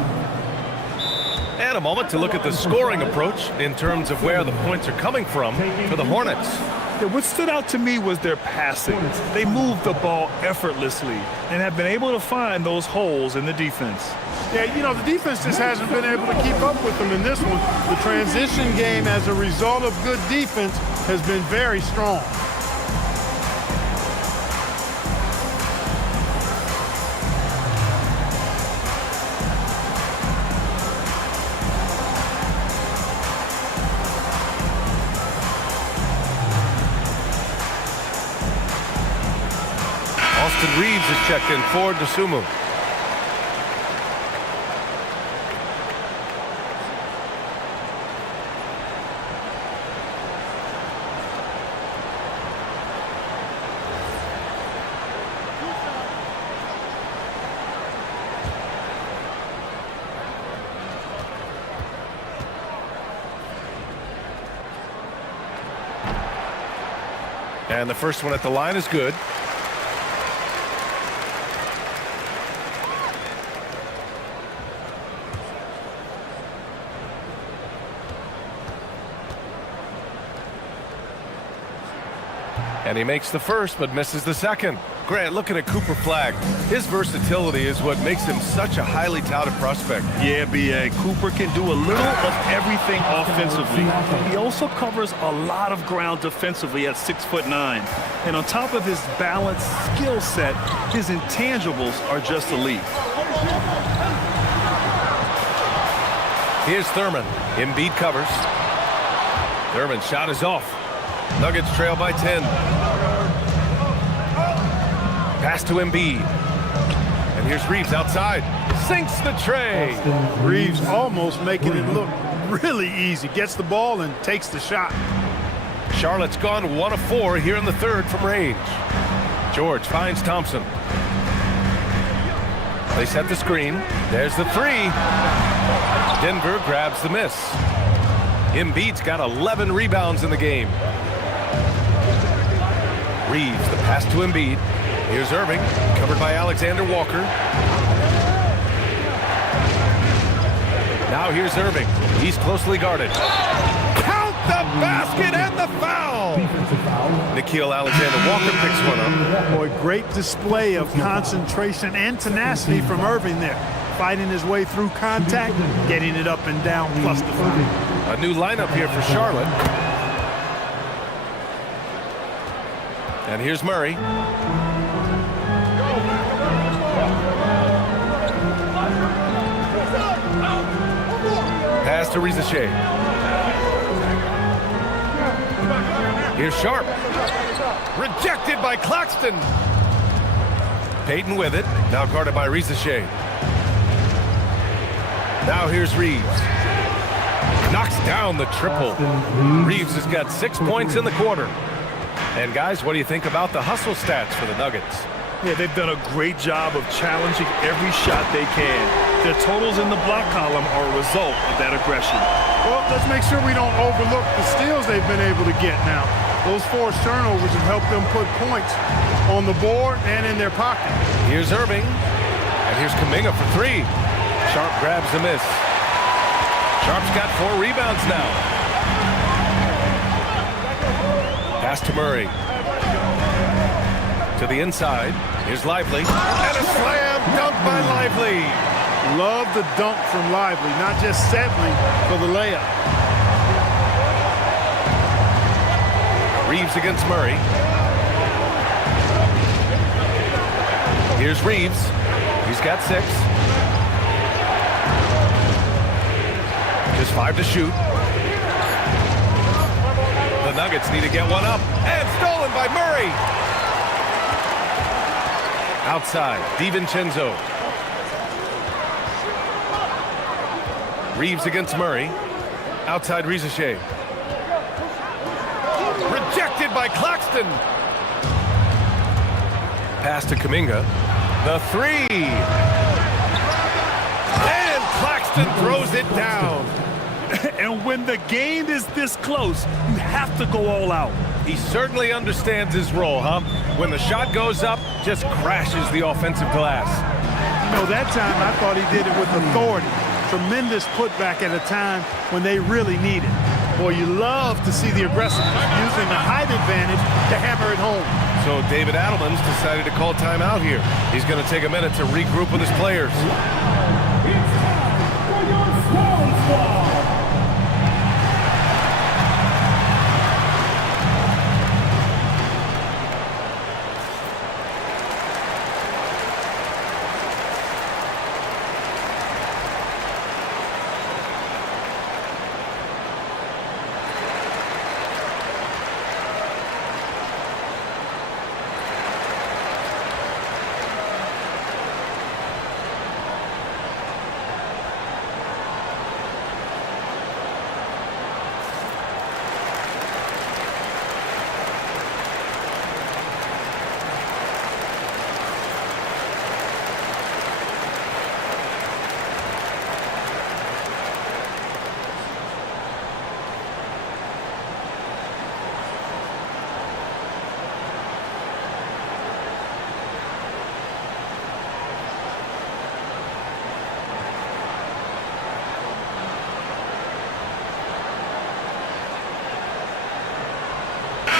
And a moment to look at the scoring approach in terms of where the points are coming from for the Hornets. Yeah, what stood out to me was their passing. They moved the ball effortlessly and have been able to find those holes in the defense. Yeah, you know, the defense just hasn't been able to keep up with them in this one. The transition game, as a result of good defense, has been very strong. Austin Reeves is checked in for Dosunmu. And the first one at the line is good. And he makes the first, but misses the second. Grant, looking at Cooper Flagg, his versatility is what makes him such a highly touted prospect. Yeah, B.A. Cooper can do a little of everything offensively. He also covers a lot of ground defensively at 6'9". And on top of his balanced skill set, his intangibles are just elite. Here's Thurman. Embiid covers. Thurman's shot is off. Nuggets trail by 10. Pass to Embiid. And here's Reeves outside. Sinks the tray. Reeves almost making it look really easy. Gets the ball and takes the shot. Charlotte's gone 1 of 4 here in the third from range. George finds Thompson. They set the screen. There's the three. Denver grabs the miss. Embiid's got 11 rebounds in the game. Reeves, the pass to Embiid. Here's Irving, covered by Alexander Walker. Now here's Irving. He's closely guarded. Count the basket and the foul! Nickeil Alexander-Walker picks one up. Boy, great display of concentration and tenacity from Irving there. Fighting his way through contact, getting it up and down, plus the foul. A new lineup here for Charlotte. And here's Murray. Pass to Rizachet. Here's Sharp. Rejected by Claxton. Payton with it. Now guarded by Rizachet. Now here's Reeves. Knocks down the triple. Reeves has got 6 points in the quarter. And guys, what do you think about the hustle stats for the Nuggets? Yeah, they've done a great job of challenging every shot they can. Their totals in the block column are a result of that aggression. Well, let's make sure we don't overlook the steals they've been able to get now. Those forced turnovers have helped them put points on the board and in their pocket. Here's Irving. And here's Kuminga for three. Sharp grabs the miss. Sharp's got 4 rebounds now. Pass to Murray. To the inside. Here's Lively. And a slam dunk by Lively. Love the dunk from Lively, not just settling for the layup. Reeves against Murray. Here's Reeves. He's got 6. Just 5 to shoot. The Nuggets need to get one up. And stolen by Murray. Outside, DiVincenzo. Reeves against Murray. Outside Rizachet. Rejected by Claxton. Pass to Kuminga. The three. And Claxton throws it down. And when the game is this close, you have to go all out. He certainly understands his role, huh? When the shot goes up, just crashes the offensive glass. You know, that time I thought he did it with authority. Tremendous putback at a time when they really need it. Boy, you love to see the aggressiveness using the height advantage to hammer it home. So David Adelman's decided to call timeout here. He's going to take a minute to regroup with his players.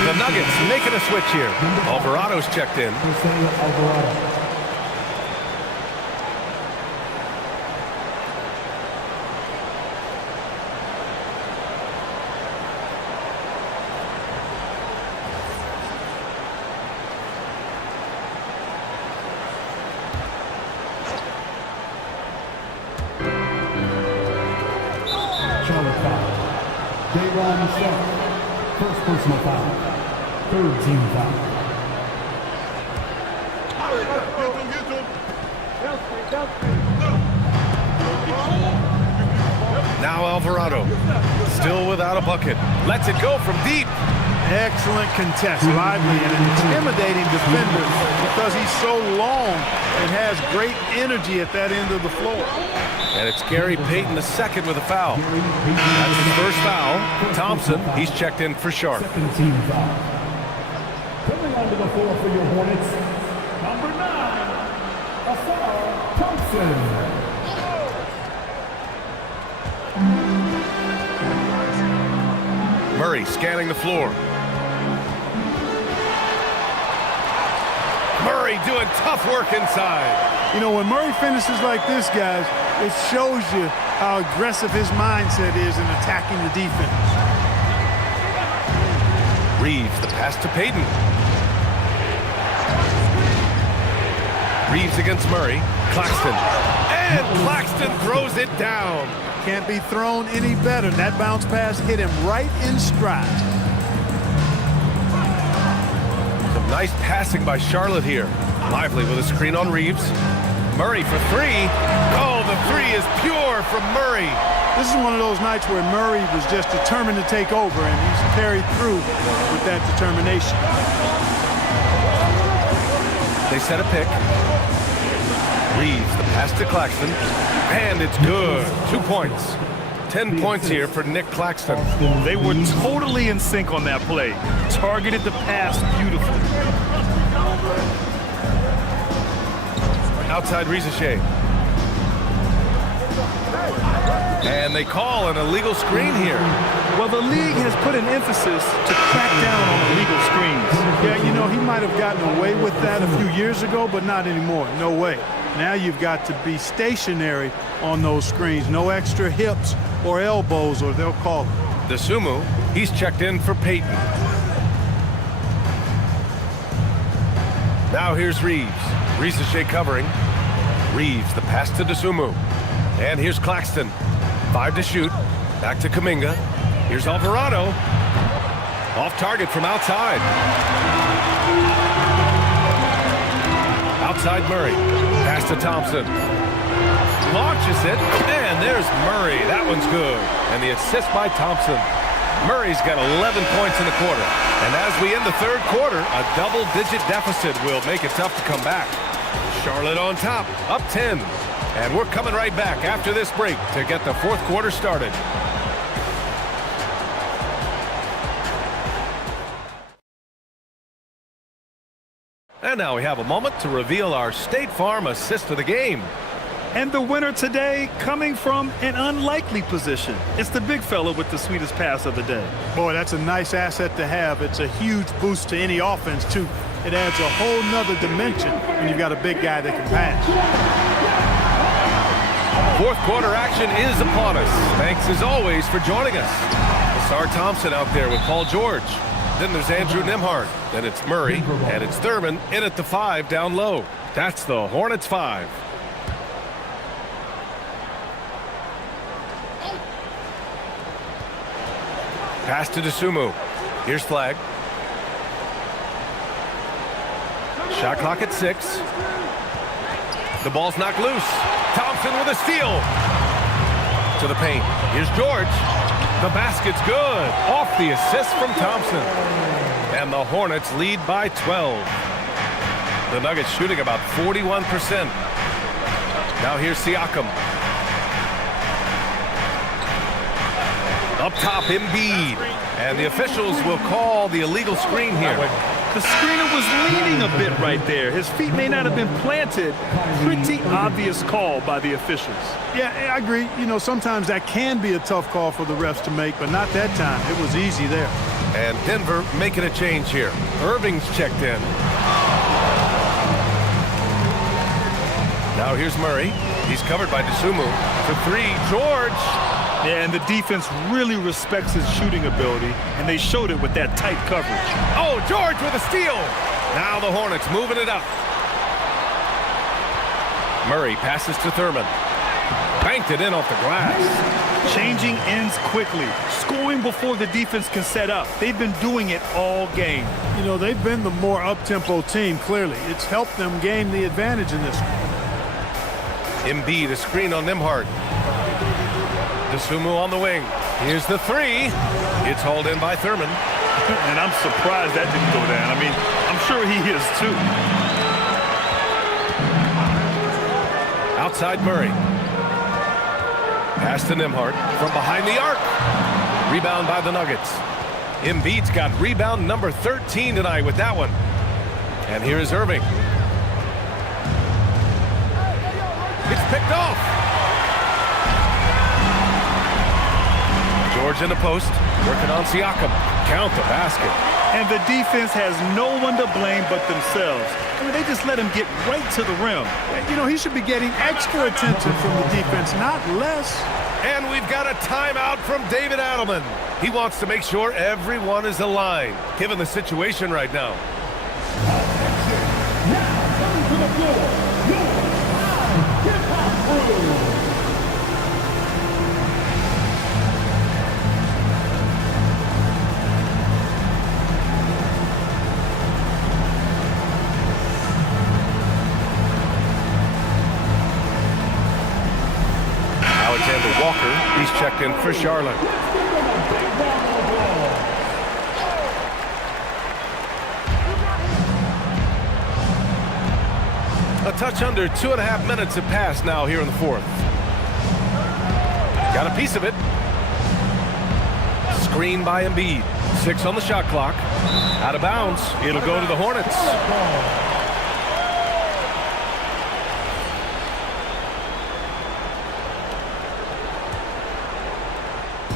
The Nuggets making a switch here. Alvarado's checked in. Alvarado. Charlotte foul. First personal foul. Third team foul. Now Alvarado, still without a bucket. Lets it go from deep. Excellent contest, lively and intimidating defender because he's so long and has great energy at that end of the floor. And it's Gary Payton II with a foul. That's his first foul. Thompson, he's checked in for Sharp. Second team foul. Coming onto the floor for your Hornets, number 9, Asar Thompson. Murray scanning the floor. Murray doing tough work inside. You know, when Murray finishes like this, guys, it shows you how aggressive his mindset is in attacking the defense. Reeves, the pass to Payton. Reeves against Murray. Claxton. And Claxton throws it down. Can't be thrown any better. That bounce pass hit him right in stride. Some nice passing by Charlotte here. Lively with a screen on Reeves. Murray for three. Oh, the three is pure from Murray. This is one of those nights where Murray was just determined to take over, and he's carried through with that determination. They set a pick. Reeves, the pass to Claxton. And it's good. 2 points. 10 points here for Nick Claxton. They were totally in sync on that play. Targeted the pass beautifully. Outside Rizichet. And they call an illegal screen here. Well, the league has put an emphasis to crack down on illegal screens. Yeah, you know, he might have gotten away with that a few years ago, but not anymore. No way. Now you've got to be stationary on those screens. No extra hips or elbows, or they'll call it. Dosunmu, he's checked in for Payton. Now here's Reeves. Rizichet covering. Reeves, the pass to Dosunmu. And here's Claxton. 5 to shoot. Back to Kuminga. Here's Alvarado. Off target from outside. Outside Murray. Pass to Thompson. Launches it. And there's Murray. That one's good. And the assist by Thompson. Murray's got 11 points in the quarter. And as we end the third quarter, a double-digit deficit will make it tough to come back. Charlotte on top, up 10. And we're coming right back after this break to get the fourth quarter started. And now we have a moment to reveal our State Farm assist of the game. And the winner today coming from an unlikely position. It's the big fella with the sweetest pass of the day. Boy, that's a nice asset to have. It's a huge boost to any offense, too. It adds a whole nother dimension when you've got a big guy that can pass. Fourth quarter action is upon us. Thanks as always for joining us. Asar Thompson out there with Paul George. Then there's Andrew Nembhard. Then it's Murray. And it's Thurman in at the 5 down low. That's the Hornets 5. Pass to Dosunmu. Here's Flag. Shot clock at 6. The ball's knocked loose. Thompson with a steal. To the paint. Here's George. The basket's good. Off the assist from Thompson. And the Hornets lead by 12. The Nuggets shooting about 41%. Now here's Siakam. Up top, Embiid. And the officials will call the illegal screen here. The screener was leaning a bit right there. His feet may not have been planted. Pretty obvious call by the officials. Yeah, I agree. You know, sometimes that can be a tough call for the refs to make, but not that time. It was easy there. And Denver making a change here. Irving's checked in. Now here's Murray. He's covered by Dosunmu. For three, George. Yeah, and the defense really respects his shooting ability, and they showed it with that tight coverage. Oh, George with a steal. Now the Hornets moving it up. Murray passes to Thurman. Banked it in off the glass. Changing ends quickly, scoring before the defense can set up. They've been doing it all game. You know, they've been the more up-tempo team, clearly. It's helped them gain the advantage in this one. Embiid, a screen on Nembhard. Dosunmu on the wing. Here's the three. It's hauled in by Thurman. And I'm surprised that didn't go down. I mean, I'm sure he is too. Outside Murray. Pass to Nembhard from behind the arc. Rebound by the Nuggets. Embiid's got rebound number 13 tonight with that one. And here is Irving. It's picked off. George in the post, working on Siakam. Count the basket. And the defense has no one to blame but themselves. I mean, they just let him get right to the rim. You know, he should be getting extra attention from the defense, not less. And we've got a timeout from David Adelman. He wants to make sure everyone is aligned, given the situation right now. Now coming to the floor, your live hip-hop crew. Alexander Walker, he's checked in for Charlotte. A touch under 2.5 minutes have passed now here in the fourth. Got a piece of it. Screen by Embiid. 6 on the shot clock. Out of bounds. It'll go to the Hornets.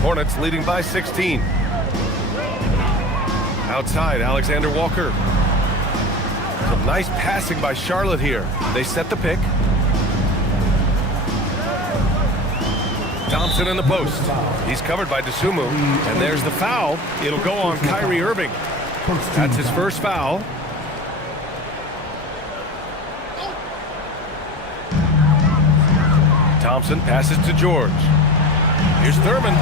Hornets leading by 16. Outside, Alexander Walker. Some nice passing by Charlotte here. They set the pick. Thompson in the post. He's covered by Dosunmu. And there's the foul. It'll go on Kyrie Irving. That's his first foul. Thompson passes to George. Here's Thurman.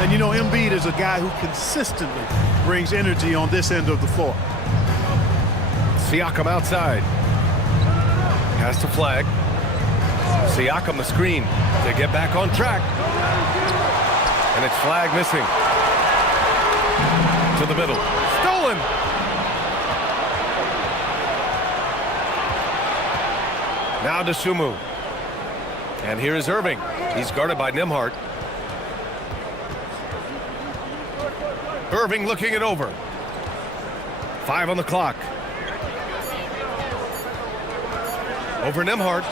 And you know, Embiid is a guy who consistently brings energy on this end of the floor. Siakam outside. Pass to Flag. Siakam the screen to get back on track. And it's Flag missing. To the middle. Stolen! Now Dosunmu. And here is Irving. He's guarded by Nembhard. Irving looking it over. 5 on the clock. Over Nembhard.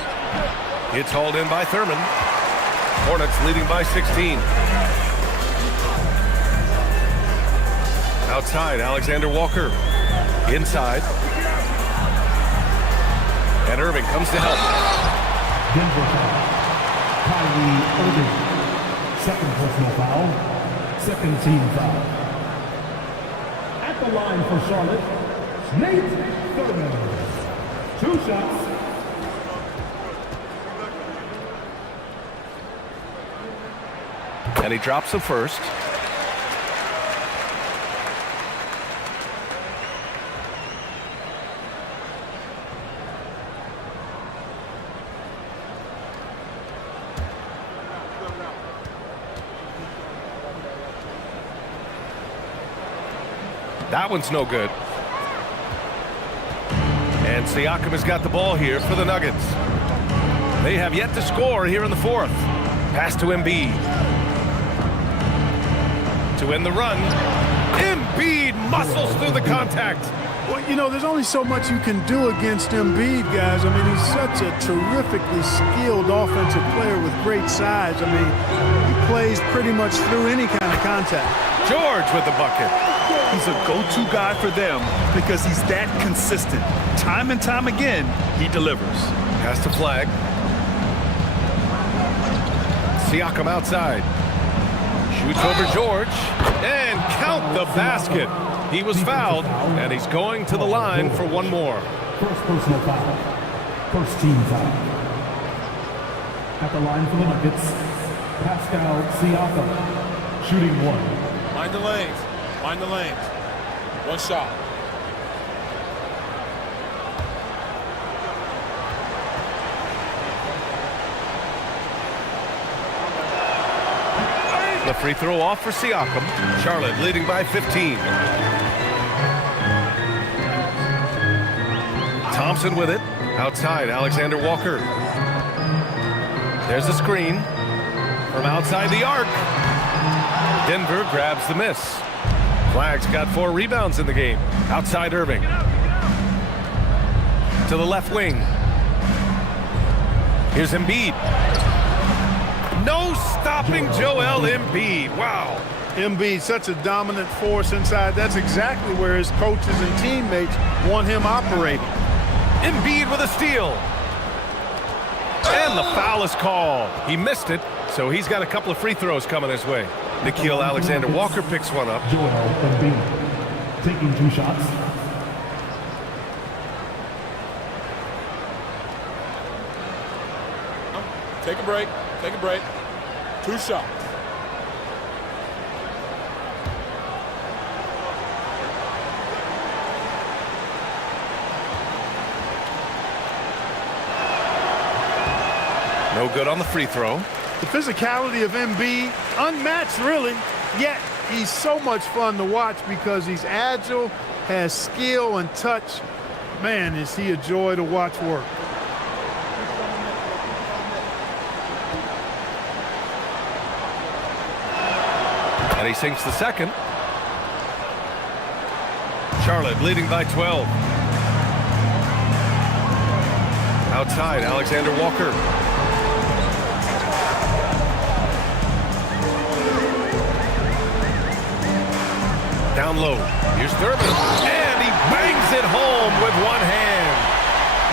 It's hauled in by Thurman. Hornets leading by 16. Outside, Alexander Walker. Inside. And Irving comes to help. Denver foul. Kyrie Irving. Second personal foul. Second team foul. At the line for Charlotte, Nate Thurman. 2 shots. And he drops the first. That one's no good. And Siakam has got the ball here for the Nuggets. They have yet to score here in the fourth. Pass to Embiid. To end the run. Embiid muscles through the contact. Well, you know, there's only so much you can do against Embiid, guys. I mean, he's such a terrifically skilled offensive player with great size. I mean, he plays pretty much through any kind of contact. George with the bucket. He's a go-to guy for them because he's that consistent. Time and time again, he delivers. Pass to Flag. Siakam outside. Shoots over George. And count the basket. He was fouled, and he's going to the line for one more. First personal foul. First team foul. At the line for the Nuggets, Pascal Siakam, shooting one. Mind the lanes. Mind the lanes. One shot. The free throw off for Siakam. Charlotte leading by 15. Thompson with it. Outside, Alexander Walker. There's a screen from outside the arc. Denver grabs the miss. Flag's got 4 rebounds in the game. Outside Irving. To the left wing. Here's Embiid. No stopping Joel Embiid. Wow. Embiid, such a dominant force inside. That's exactly where his coaches and teammates want him operating. Embiid with a steal. And the foul is called. He missed it, so he's got a couple of free throws coming his way. Nickeil Alexander-Walker picks one up. Joel Embiid taking 2 shots. Take a break. Take a break. 2 shots. No good on the free throw. The physicality of Embiid, unmatched really, yet he's so much fun to watch because he's agile, has skill and touch. Man, is he a joy to watch work. And he sinks the second. Charlotte leading by 12. Outside, Alexander Walker. Down low. Here's Thurman. And he bangs it home with one hand.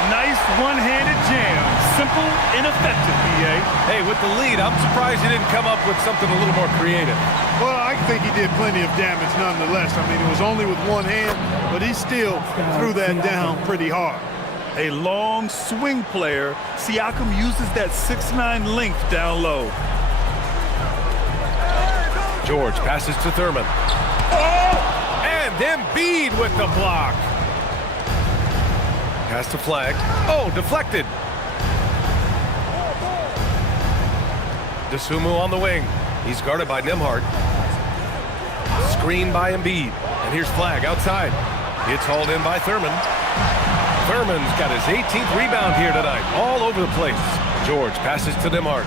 Nice one-handed jam. Simple and effective, B.A. Hey, with the lead, I'm surprised he didn't come up with something a little more creative. Well, I think he did plenty of damage nonetheless. I mean, it was only with one hand, but he still threw that down pretty hard. A long swing player, Siakam uses that 6'9" length down low. George passes to Thurman. And Embiid with the block. Pass to Flag. Oh, deflected. Dosunmu on the wing. He's guarded by Nembhard. Screen by Embiid. And here's Flag outside. It's hauled in by Thurman. Thurman's got his 18th rebound here tonight. All over the place. George passes to Nembhard.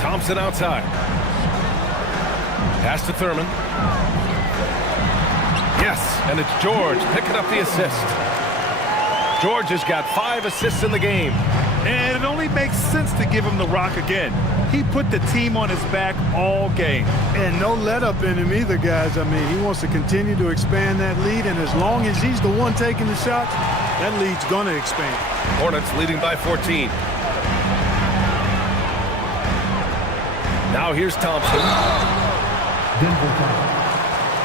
Thompson outside. Pass to Thurman. Yes, and it's George picking up the assist. George has got 5 assists in the game. And it only makes sense to give him the rock again. He put the team on his back all game. And no let up in him either, guys. I mean, he wants to continue to expand that lead, and as long as he's the one taking the shots, that lead's going to expand. Hornets leading by 14. Now here's Thompson. Denver foul.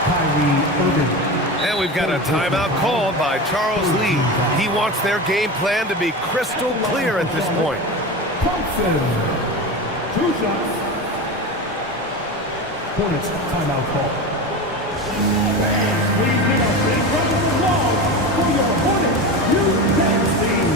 Kyrie Irving. And we've got a timeout called by Charles Lee. He wants their game plan to be crystal clear at this point. Thompson. 2 shots. Hornets timeout call. Please give a big round of applause for your Hornets youth dance team.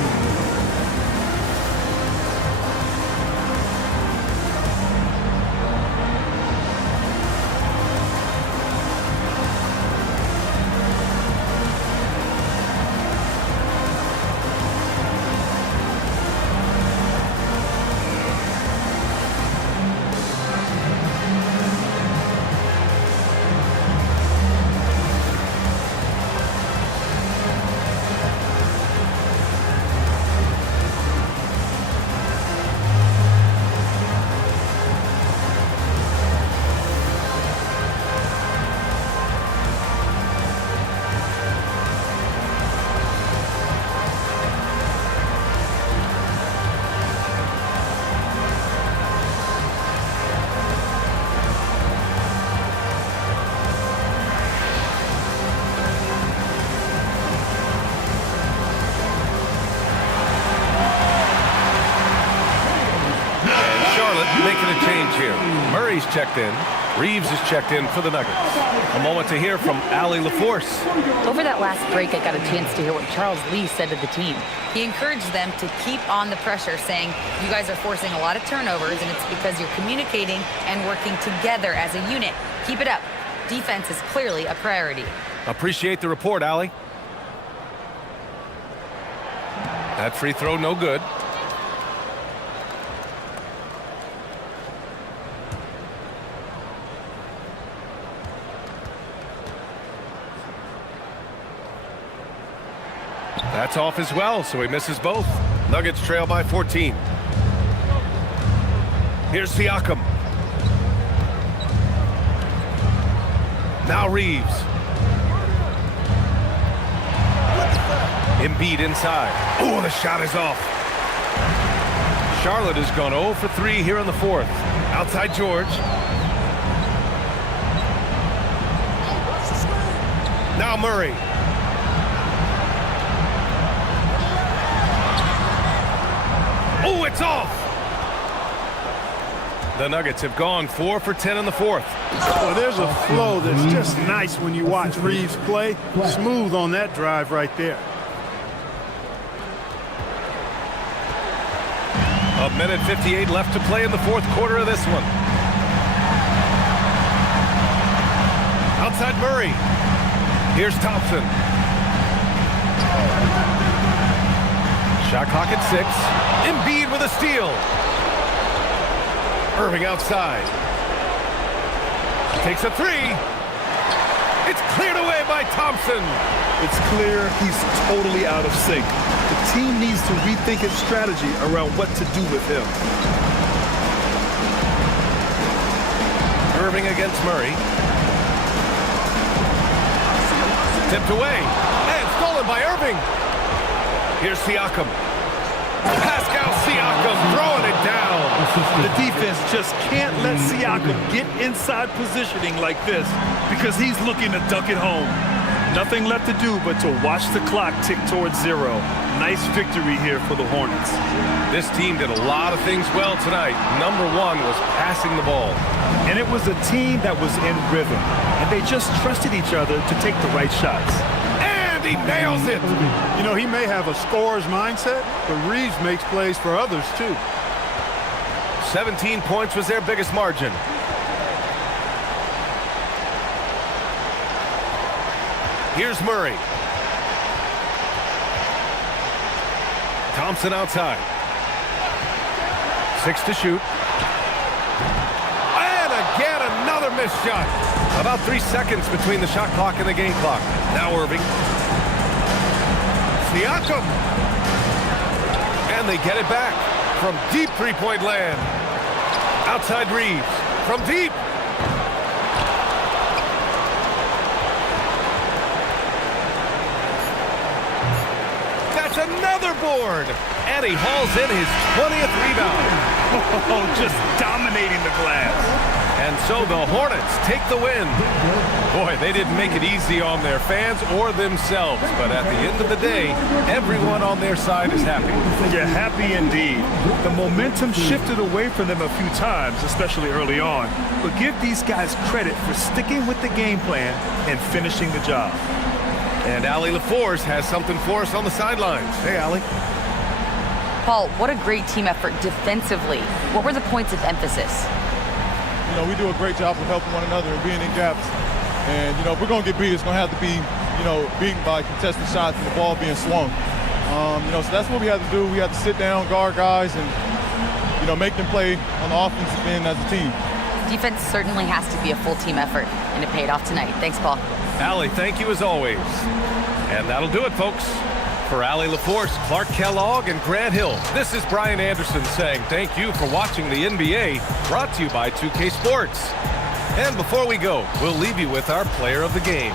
Murray's checked in. Reeves is checked in for the Nuggets. A moment to hear from Allie LaForce. Over that last break, I got a chance to hear what Charles Lee said to the team. He encouraged them to keep on the pressure, saying, you guys are forcing a lot of turnovers, and it's because you're communicating and working together as a unit. Keep it up. Defense is clearly a priority. Appreciate the report, Allie. That free throw no good. That's off as well, so he misses both. Nuggets trail by 14. Here's Siakam. Now Reeves. Embiid inside. Oh, the shot is off. Charlotte has gone 0 for 3 here in the fourth. Outside George. Now Murray. Oh, it's off! The Nuggets have gone 4 for 10 in the fourth. Well, there's a flow that's just nice when you watch Reeves play. Smooth on that drive right there. A minute 58 left to play in the fourth quarter of this one. Outside Murray. Here's Thompson. Shot clock at 6. Embiid with a steal. Irving outside. Takes a 3. It's cleared away by Thompson. It's clear he's totally out of sync. The team needs to rethink its strategy around what to do with him. Irving against Murray. Tipped away. And stolen by Irving. Here's Siakam. Pascal Siakam throwing it down. The defense just can't let Siakam get inside positioning like this because he's looking to duck it home. Nothing left to do but to watch the clock tick towards 0. Nice victory here for the Hornets. This team did a lot of things well tonight. Number 1 was passing the ball. And it was a team that was in rhythm, and they just trusted each other to take the right shots. And he nails it. You know, he may have a scorer's mindset, but Reeves makes plays for others, too. 17 points was their biggest margin. Here's Murray. Thompson outside. 6 to shoot. And again, another missed shot. About 3 seconds between the shot clock and the game clock. Now Irving. Siakam. And they get it back from deep three-point land. Outside Reeves. From deep. That's another board. And he hauls in his 20th rebound. Oh, just dominating the glass. And so the Hornets take the win. Boy, they didn't make it easy on their fans or themselves, but at the end of the day, everyone on their side is happy. Yeah, happy indeed. The momentum shifted away from them a few times, especially early on. But give these guys credit for sticking with the game plan and finishing the job. And Allie LaForce has something for us on the sidelines. Hey, Allie. Paul, what a great team effort defensively. What were the points of emphasis? You know, we do a great job of helping one another and being in gaps. And, you know, if we're going to get beat, it's going to have to be, you know, beaten by contested shots and the ball being swung. You know, so that's what we have to do. We have to sit down, guard guys, and, you know, make them play on the offensive end as a team. Defense certainly has to be a full team effort, and it paid off tonight. Thanks, Paul. Allie, thank you as always. And that'll do it, folks. For Allie LaForce, Clark Kellogg, and Grant Hill, this is Brian Anderson saying thank you for watching the NBA, brought to you by 2K Sports. And before we go, we'll leave you with our player of the game.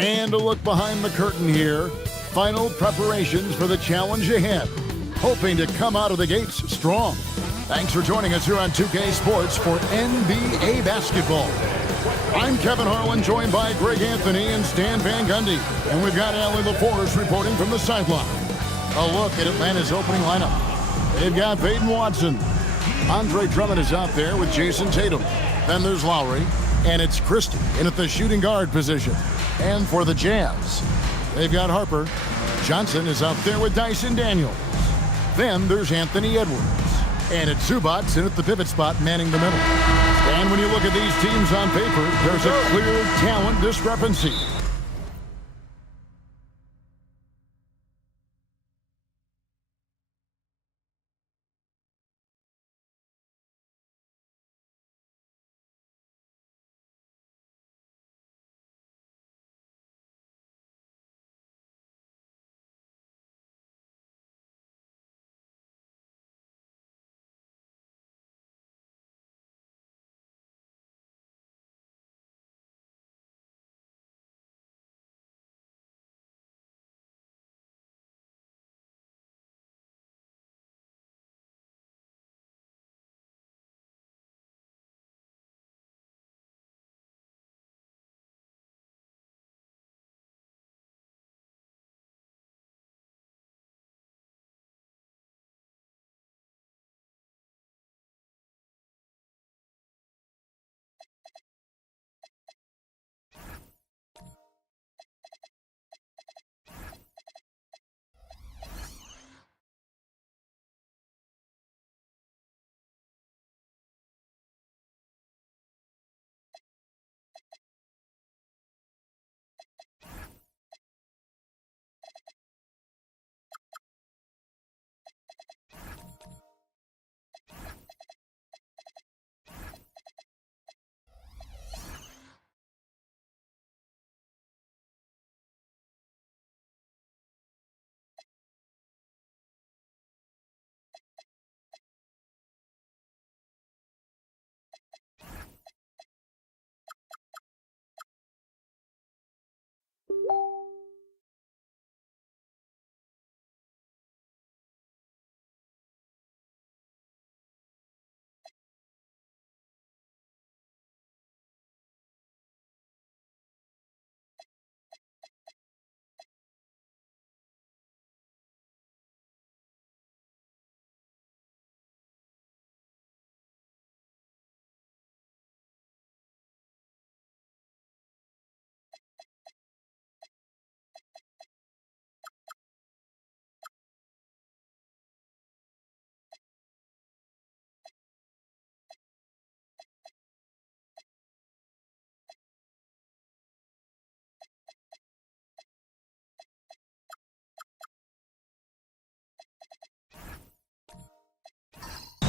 And a look behind the curtain here. Final preparations for the challenge ahead. Hoping to come out of the gates strong. Thanks for joining us here on 2K Sports for NBA basketball. I'm Kevin Harlan, joined by Greg Anthony and Stan Van Gundy. And we've got Allie LaForce reporting from the sideline. A look at Atlanta's opening lineup. They've got Peyton Watson. Andre Drummond is out there with Jason Tatum. Then there's Lowry. And it's Christie in at the shooting guard position. And for the Jazz, they've got Harper. Johnson is out there with Dyson Daniels. Then there's Anthony Edwards. And it's Zubats in at the pivot spot manning the middle. And when you look at these teams on paper, there's a clear talent discrepancy.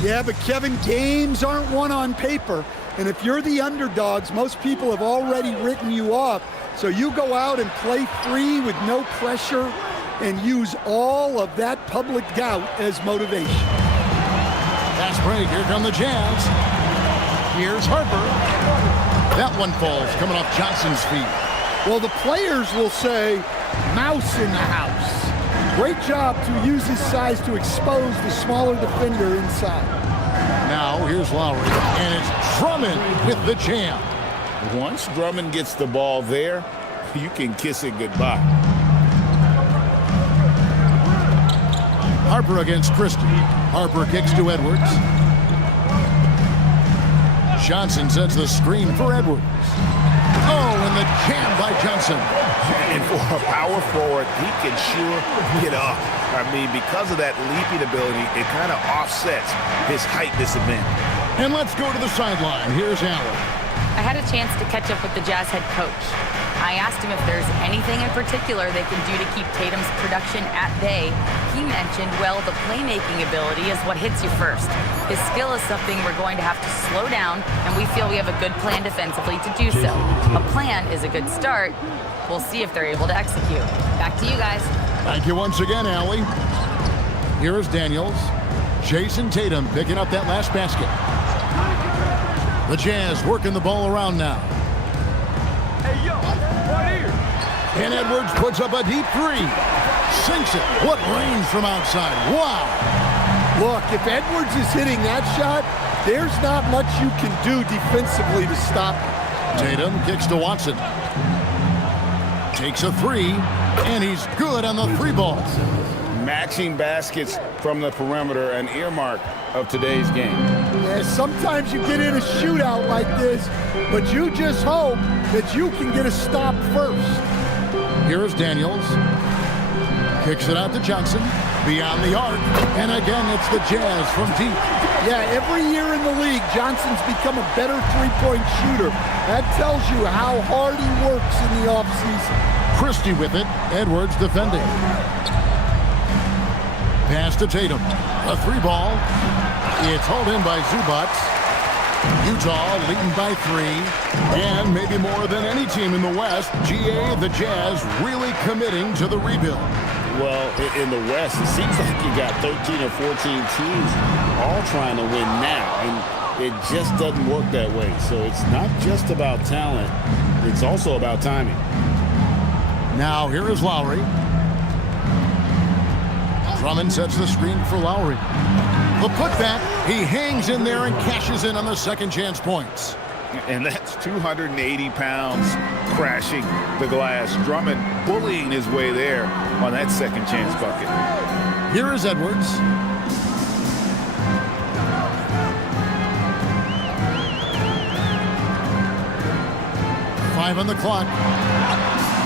Yeah, but Kevin, games aren't won on paper. And if you're the underdogs, most people have already written you off. So you go out and play free with no pressure and use all of that public doubt as motivation. Fast break. Here come the Jazz. Here's Harper. That one falls, coming off Johnson's feet. Well, the players will say, mouse in the house. Great job to use his size to expose the smaller defender inside. Now, here's Lowry, and it's Drummond with the jam. Once Drummond gets the ball there, you can kiss it goodbye. Harper against Christie. Harper kicks to Edwards. Johnson sets the screen for Edwards. Oh, and the jam by Johnson. And for a power forward, he can sure get up. I mean, because of that leaping ability, it kind of offsets his height disadvantage. And let's go to the sideline. Here's Allen. I had a chance to catch up with the Jazz head coach. I asked him if there's anything in particular they can do to keep Tatum's production at bay. He mentioned, well, the playmaking ability is what hits you first. His skill is something we're going to have to slow down, and we feel we have a good plan defensively to do so. A plan is a good start. We'll see if they're able to execute. Back to you guys. Thank you once again, Allie. Here is Daniels. Jason Tatum picking up that last basket. The Jazz working the ball around now. Hey, yo, right here. And Edwards puts up a deep three. Sinks it. What range from outside. Wow. Look, if Edwards is hitting that shot, there's not much you can do defensively to stop him. Tatum kicks to Watson. Takes a three, and he's good on the three ball. Matching baskets from the perimeter, an earmark of today's game. Yeah, sometimes you get in a shootout like this, but you just hope that you can get a stop first. Here is Daniels. Kicks it out to Johnson. Beyond the arc. And again, it's the Jazz from deep. Yeah, every year in the league, Johnson's become a better three-point shooter. That tells you how hard he works in the offseason. Christie with it. Edwards defending. Pass to Tatum. A three ball. It's hauled in by Zubac. Utah leading by 3. And maybe more than any team in the West, GA, the Jazz, really committing to the rebuild. Well, in the West, it seems like you got 13 or 14 teams all trying to win now. And it just doesn't work that way. So it's not just about talent. It's also about timing. Now here is Lowry. Drummond sets the screen for Lowry. The putback, he hangs in there and cashes in on the second chance points. And that's 280 pounds crashing the glass. Drummond bullying his way there on that second chance bucket. Here is Edwards. Five on the clock.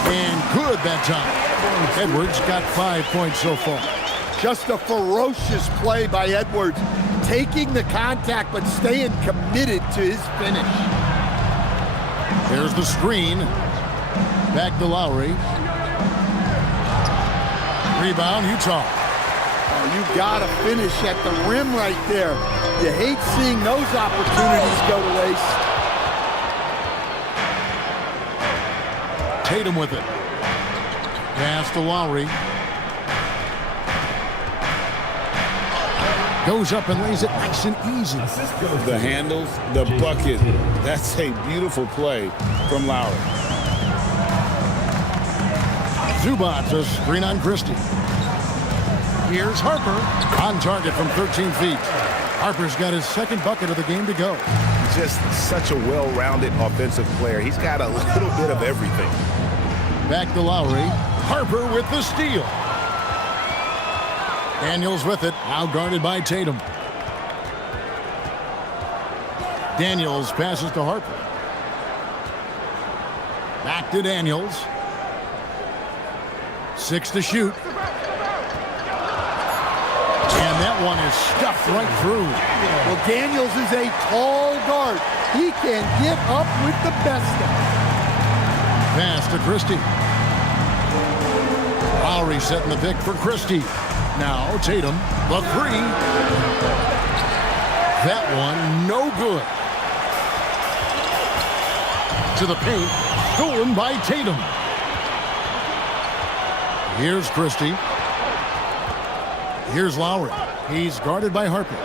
And good that time. Edwards got 5 points so far. Just a ferocious play by Edwards, taking the contact but staying committed to his finish. There's the screen. Back to Lowry. Rebound, Utah. Oh, you gotta finish at the rim right there. You hate seeing those opportunities go to waste. Tatum with it. Pass to Lowry. Goes up and lays it nice and easy. The handles, the bucket. That's a beautiful play from Lowry. Zubac, a screen on Christie. Here's Harper. On target from 13 feet. Harper's got his second bucket of the game to go. Just such a well-rounded offensive player. He's got a little bit of everything. Back to Lowry. Harper with the steal. Daniels with it, now guarded by Tatum. Daniels passes to Harper. Back to Daniels. 6 to shoot. And that one is stuffed right through. Well, Daniels is a tall guard. He can get up with the best of them. Pass to Christie. Lowry setting the pick for Christie. Now Tatum, the three. That one, no good. To the paint, stolen by Tatum. Here's Christie. Here's Lowry. He's guarded by Harper.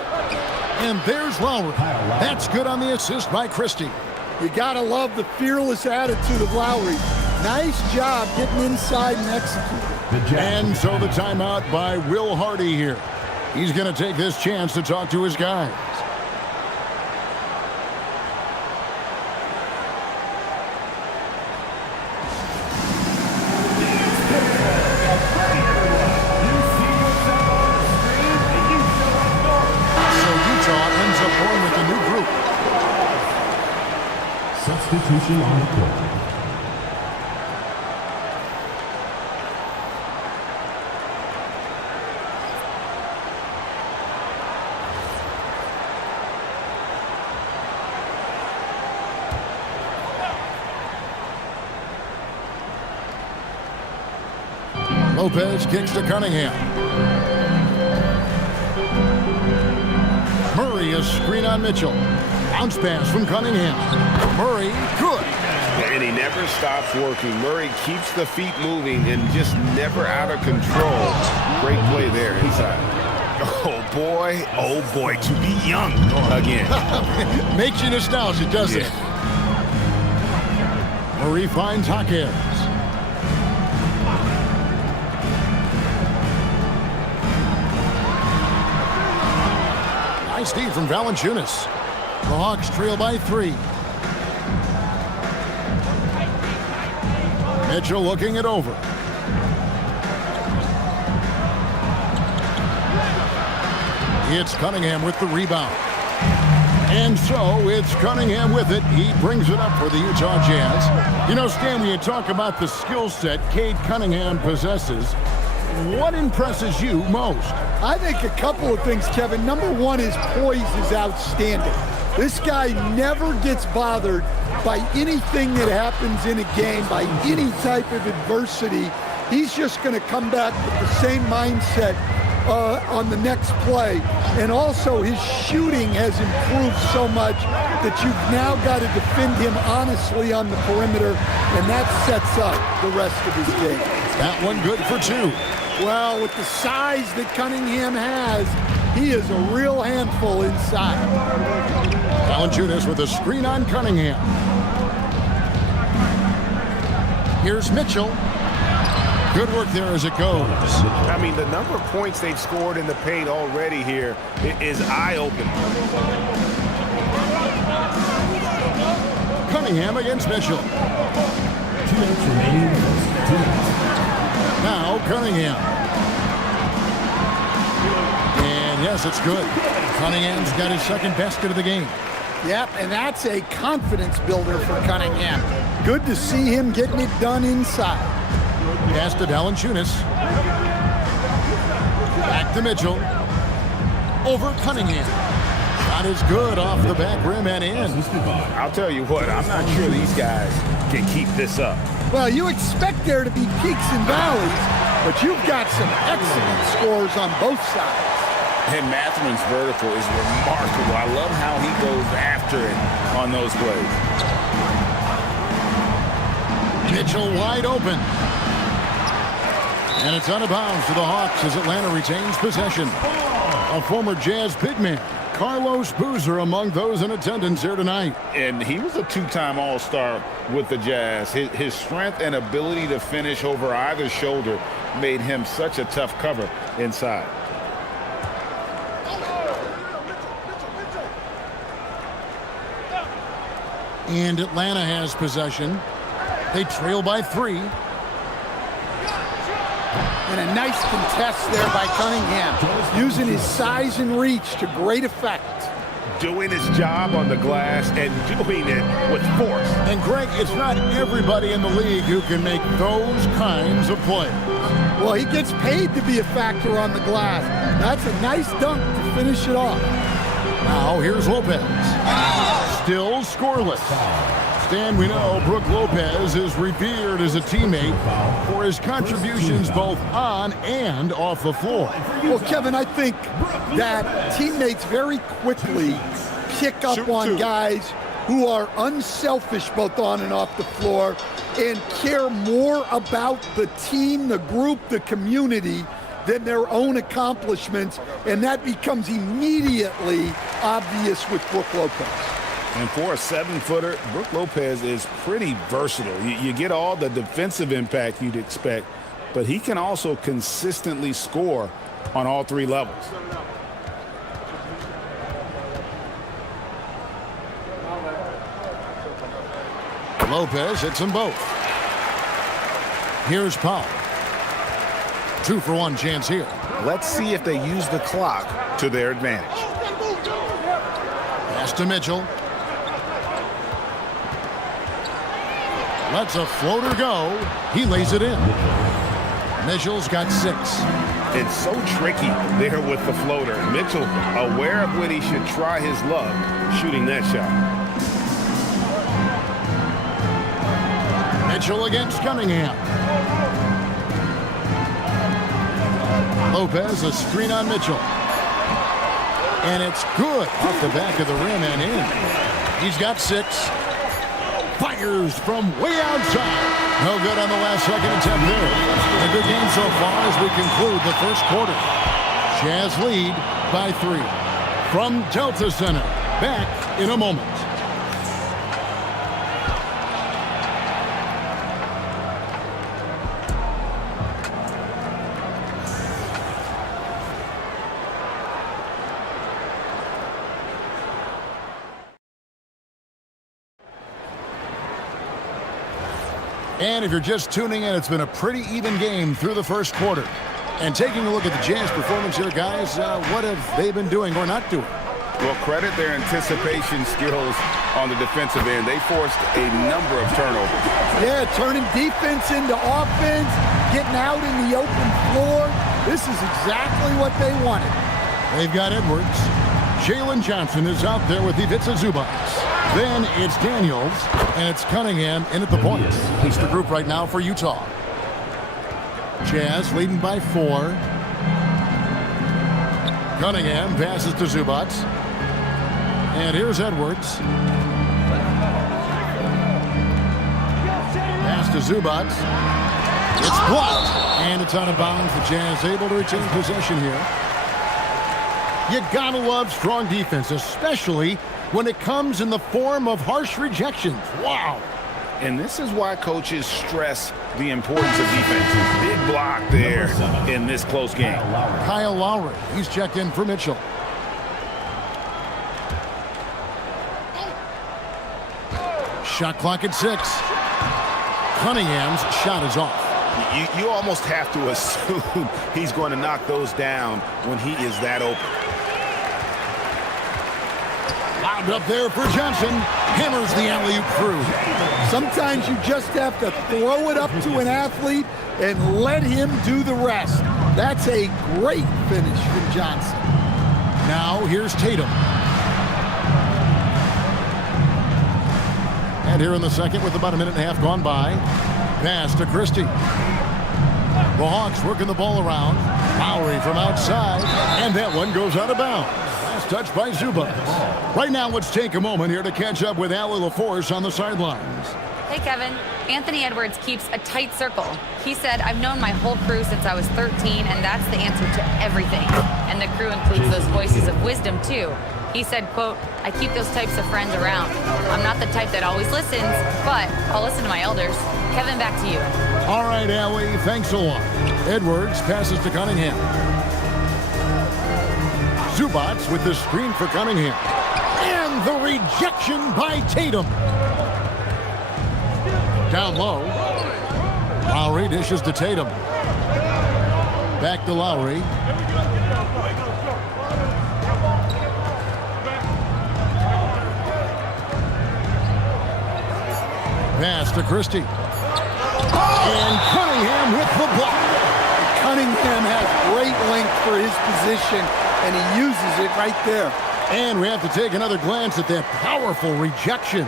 And there's Lowry. That's good on the assist by Christie. You gotta love the fearless attitude of Lowry. Nice job getting inside and executing. And so the timeout by Will Hardy here. He's going to take this chance to talk to his guys. So Utah ends up going with a new group. Substitution on the court. Lopez kicks to Cunningham. Murray, a screen on Mitchell. Bounce pass from Cunningham. Murray, good. And he never stops working. Murray keeps the feet moving and just never out of control. Great play there inside. Oh boy, to be young again. Makes you nostalgic, doesn't it? Murray finds Hawkins. Nice D from Valanciunas. The Hawks trail by 3. Mitchell looking it over. It's Cunningham with the rebound. And so it's Cunningham with it. He brings it up for the Utah Jazz. You know, Stan, when you talk about the skill set Cade Cunningham possesses, what impresses you most? I think a couple of things, Kevin. Number one, his poise is outstanding. This guy never gets bothered by anything that happens in a game, by any type of adversity. He's just going to come back with the same mindset on the next play. And also his shooting has improved so much that you've now got to defend him honestly on the perimeter, and that sets up the rest of his game. That one good for 2. Well, with the size that Cunningham has, he is a real handful inside. Valanciunas with a screen on Cunningham. Here's Mitchell. Good work there as it goes. I mean, the number of points they've scored in the paint already here is eye-opening. Cunningham against Mitchell. 2 minutes remaining. Now Cunningham. And yes, it's good. Cunningham's got his second basket of the game. Yep, and that's a confidence builder for Cunningham. Good to see him getting it done inside. Pass to Valanciunas. Back to Mitchell. Over Cunningham. Shot is good off the back rim and in. I'll tell you what, I'm not sure these guys can keep this up. Well, you expect there to be peaks and valleys, but you've got some excellent scores on both sides. And Mathurin's vertical is remarkable. I love how he goes after it on those plays. Mitchell wide open. And it's out of bounds to the Hawks as Atlanta retains possession. A former Jazz big man, Carlos Boozer, among those in attendance here tonight. And he was a 2-time All-Star with the Jazz. His strength and ability to finish over either shoulder made him such a tough cover inside. And Atlanta has possession. They trail by 3. And a nice contest there by Cunningham, using his size and reach to great effect. Doing his job on the glass and doing it with force. And Greg, it's not everybody in the league who can make those kinds of plays. Well, he gets paid to be a factor on the glass. That's a nice dunk to finish it off. Now here's Lopez. Still scoreless. And we know Brook Lopez is revered as a teammate for his contributions both on and off the floor. Well, Kevin, I think that teammates very quickly pick up on guys who are unselfish both on and off the floor and care more about the team, the group, the community than their own accomplishments, and that becomes immediately obvious with Brook Lopez. And for a 7-footer, Brook Lopez is pretty versatile. You get all the defensive impact you'd expect, but he can also consistently score on all 3 levels. Lopez hits them both. Here's Powell. 2-for-1 chance here. Let's see if they use the clock to their advantage. Pass to Mitchell. Lets a floater go. He lays it in. Mitchell's got 6. It's so tricky there with the floater. Mitchell aware of when he should try his luck shooting that shot. Mitchell against Cunningham. Lopez, a screen on Mitchell. And it's good off the back of the rim and in. He's got 6. Fires from way outside. No good on the last second attempt there. A good game so far as we conclude the first quarter. Jazz lead by 3. From Delta Center, back in a moment. And if you're just tuning in, it's been a pretty even game through the first quarter. And taking a look at the Jazz performance here, guys, what have they been doing or not doing? Well, credit their anticipation skills on the defensive end. They forced a number of turnovers. Yeah, turning defense into offense, getting out in the open floor. This is exactly what they wanted. They've got Edwards. Jalen Johnson is out there with Ivica Zubac. Then it's Daniels, and it's Cunningham in at the point. He's the group right now for Utah. Jazz leading by 4. Cunningham passes to Zubac. And here's Edwards. Pass to Zubac. It's blocked, and it's out of bounds. The Jazz able to retain possession here. You gotta love strong defense, especially when it comes in the form of harsh rejections. Wow. And this is why coaches stress the importance of defense. Big block there in this close game. Kyle Lowry, he's checked in for Mitchell. Shot clock at 6. Cunningham's shot is off. You almost have to assume he's going to knock those down when he is that open. Lobbed up there for Johnson. Hammers the alley-oop through. Sometimes you just have to throw it up to an athlete and let him do the rest. That's a great finish from Johnson. Now here's Tatum. And here in the second with about a minute and a half gone by. Pass to Christie. The Hawks working the ball around. Lowry from outside. And that one goes out of bounds. Last touch by Zubac. Right now, let's take a moment here to catch up with Allie LaForce on the sidelines. Hey, Kevin. Anthony Edwards keeps a tight circle. He said, I've known my whole crew since I was 13, and that's the answer to everything. And the crew includes those voices of wisdom, too. He said, quote, I keep those types of friends around. I'm not the type that always listens, but I'll listen to my elders. Kevin, back to you. All right, Allie, thanks a lot. Edwards passes to Cunningham. Zubac with the screen for Cunningham. And the rejection by Tatum. Down low. Lowry dishes to Tatum. Back to Lowry. Pass to Christie. And Cunningham with the block. Cunningham has great length for his position, and he uses it right there. And we have to take another glance at that powerful rejection.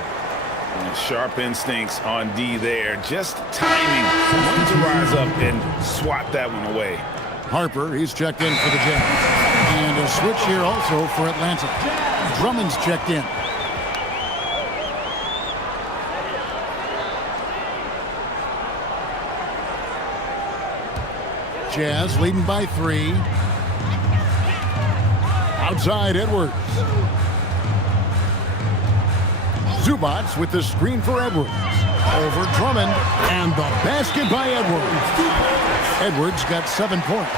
Sharp instincts on D there. Just timing when to rise up and swat that one away. Harper, he's checked in for the Jazz. And a switch here also for Atlanta. Drummond's checked in. Jazz leading by 3. Outside Edwards. Zubats with the screen for Edwards. Over Drummond, and the basket by Edwards. Edwards got 7 points.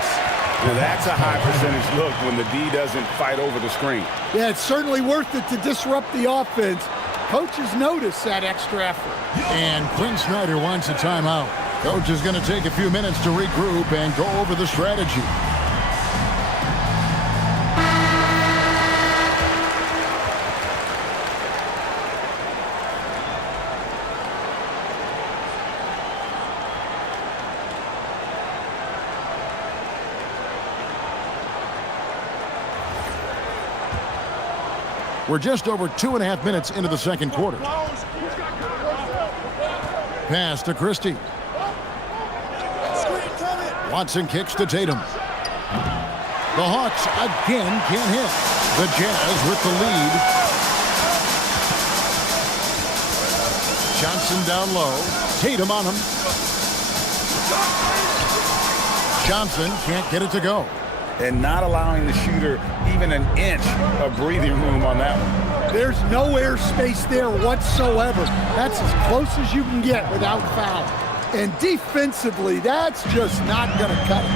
Now that's a high percentage look when the D doesn't fight over the screen. Yeah, it's certainly worth it to disrupt the offense. Coaches notice that extra effort. And Quinn Snyder wants a timeout. Coach is going to take a few minutes to regroup and go over the strategy. We're just over 2.5 minutes into the second quarter. Pass to Christie. Watson kicks to Tatum. The Hawks again can't hit. The Jazz with the lead. Johnson down low. Tatum on him. Johnson can't get it to go. And not allowing the shooter even an inch of breathing room on that one. There's no airspace there whatsoever. That's as close as you can get without foul. And defensively, that's just not going to cut it.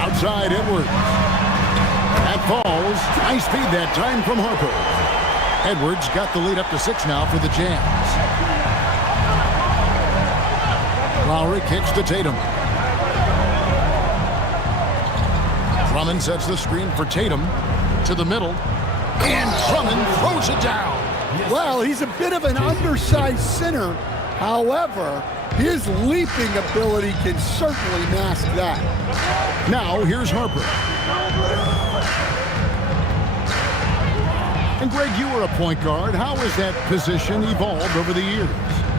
Outside Edwards. That falls. High speed that time from Harper. Edwards got the lead up to 6 now for the Jazz. Lowry kicks to Tatum. Drummond sets the screen for Tatum to the middle. And Drummond throws it down. Well, he's a bit of an undersized center. However, his leaping ability can certainly mask that. Now, here's Harper. And Greg, you were a point guard. How has that position evolved over the years?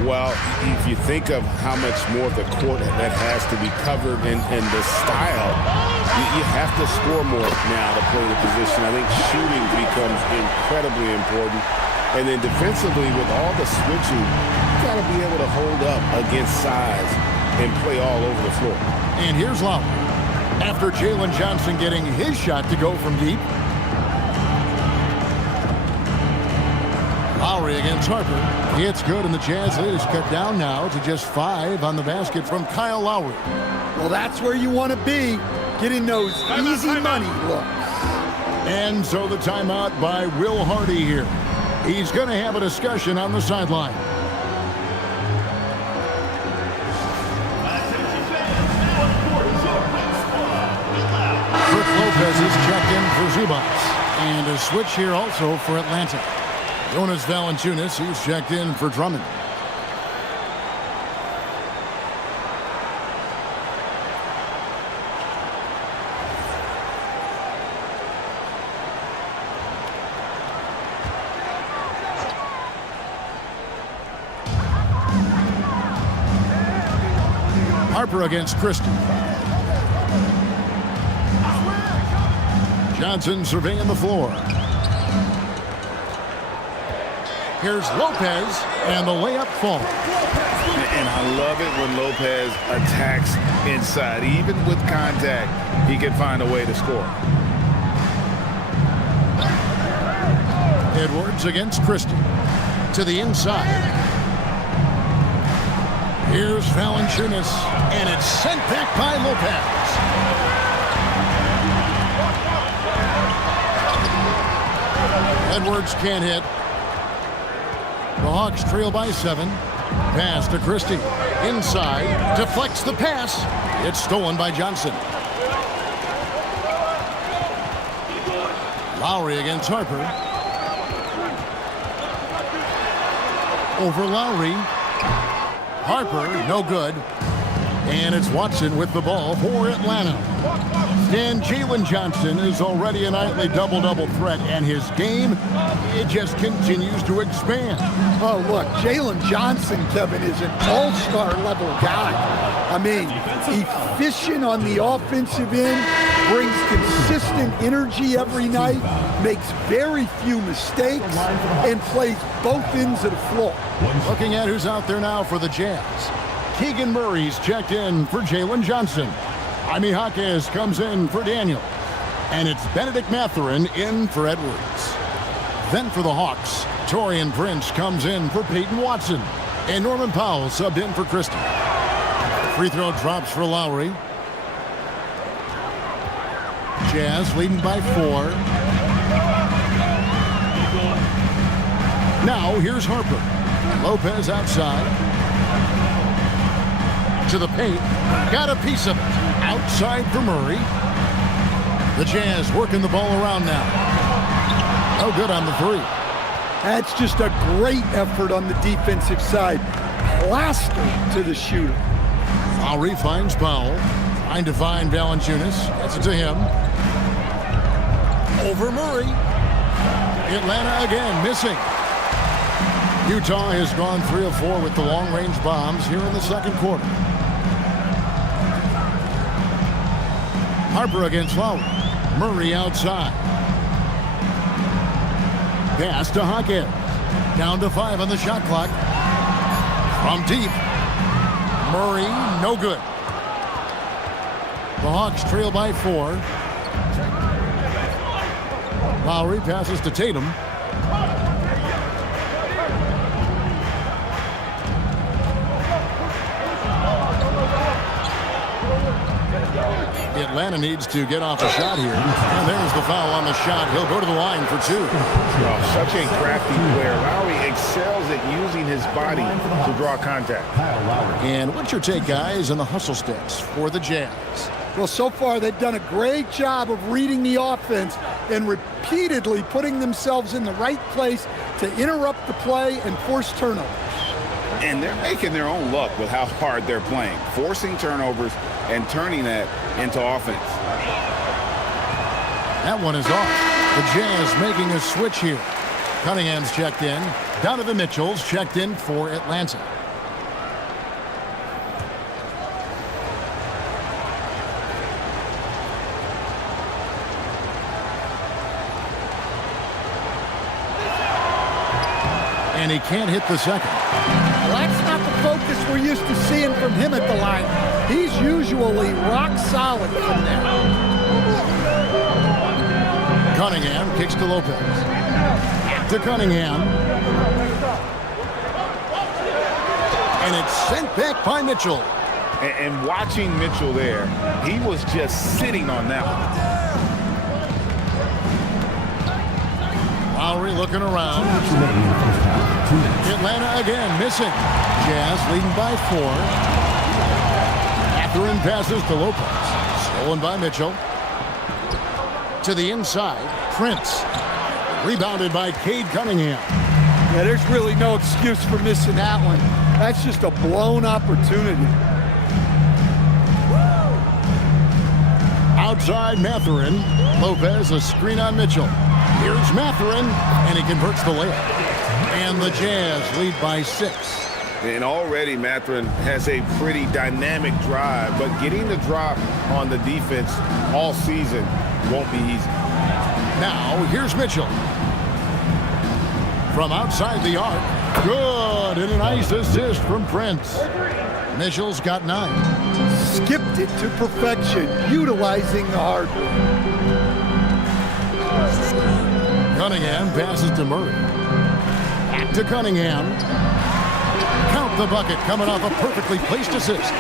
Well, if you think of how much more of the court that has to be covered and the style, you have to score more now to play the position. I think shooting becomes incredibly important. And then defensively, with all the switching, you got to be able to hold up against size and play all over the floor. And here's Lowry. After Jalen Johnson getting his shot to go from deep. Lowry against Harper. It's good, and the Jazz lead is cut down now to just 5 on the basket from Kyle Lowry. Well, that's where you want to be, getting those easy money looks. And so the timeout by Will Hardy here. He's going to have a discussion on the sideline. Brook Lopez is checked in for Zubats. And a switch here also for Atlanta. Jonas Valanciunas, he's checked in for Drummond. Harper against Christie. Johnson surveying the floor. Here's Lopez, and the layup falls. And I love it when Lopez attacks inside. Even with contact, he can find a way to score. Edwards against Christie. To the inside. Here's Valanciunas, and it's sent back by Lopez. Edwards can't hit. The Hawks trail by 7. Pass to Christie. Inside. Deflects the pass. It's stolen by Johnson. Lowry against Harper. Over Lowry. Harper, no good. And it's Watson with the ball for Atlanta. And Jalen Johnson is already a nightly double-double threat, and his game, it just continues to expand. Oh, look, Jalen Johnson, Kevin, is an all-star level guy. I mean, efficient on the offensive end, brings consistent energy every night, makes very few mistakes, and plays both ends of the floor. Looking at who's out there now for the Jazz. Keegan Murray's checked in for Jalen Johnson. Jaime Jaquez comes in for Daniel. And it's Benedict Mathurin in for Edwards. Then for the Hawks, Taurean Prince comes in for Peyton Watson. And Norman Powell subbed in for Christie. Free throw drops for Lowry. Jazz leading by 4. Now here's Harper. Lopez outside. To the paint. Got a piece of it. Outside for Murray. The Jazz working the ball around now. No good on the 3. That's just a great effort on the defensive side. Plastered to the shooter. Lowry finds Powell. Trying to find Valanciunas. Gets it to him. Over Murray. Atlanta again missing. Utah has gone 3 of 4 with the long-range bombs here in the second quarter. Harper against Lowry. Murray outside. Pass to Jaquez. Down to 5 on the shot clock. From deep. Murray, no good. The Hawks trail by 4. Lowry passes to Tatum. Atlanta needs to get off a shot here. And there's the foul on the shot. He'll go to the line for 2. Oh, such a crafty player. Lowry excels at using his body to draw contact. And what's your take, guys, on the hustle sticks for the Jazz? Well, so far they've done a great job of reading the offense and repeatedly putting themselves in the right place to interrupt the play and force turnovers. And they're making their own luck with how hard they're playing, forcing turnovers and turning that into offense. That one is off. The Jazz making a switch here. Cunningham's checked in. Donovan Mitchell's checked in for Atlanta. And he can't hit the second. Well, that's not the focus we're used to seeing from him at the line. He's usually rock solid from there. Cunningham kicks to Lopez. To Cunningham. And it's sent back by Mitchell. And watching Mitchell there, he was just sitting on that one. Lowry looking around. Atlanta again missing. Jazz leading by 4. Mathurin passes to Lopez. Stolen by Mitchell. To the inside. Prince. Rebounded by Cade Cunningham. Yeah, there's really no excuse for missing that one. That's just a blown opportunity. Outside Mathurin. Lopez a screen on Mitchell. Here's Mathurin, and he converts the layup. And the Jazz lead by 6. And already Mathurin has a pretty dynamic drive, but getting the drop on the defense all season won't be easy. Now, here's Mitchell. From outside the arc. Good, and a nice assist from Prince. Mitchell's got 9. Skipped it to perfection, utilizing the hard work. Cunningham passes to Murray. Back to Cunningham. Count the bucket coming off a perfectly placed assist.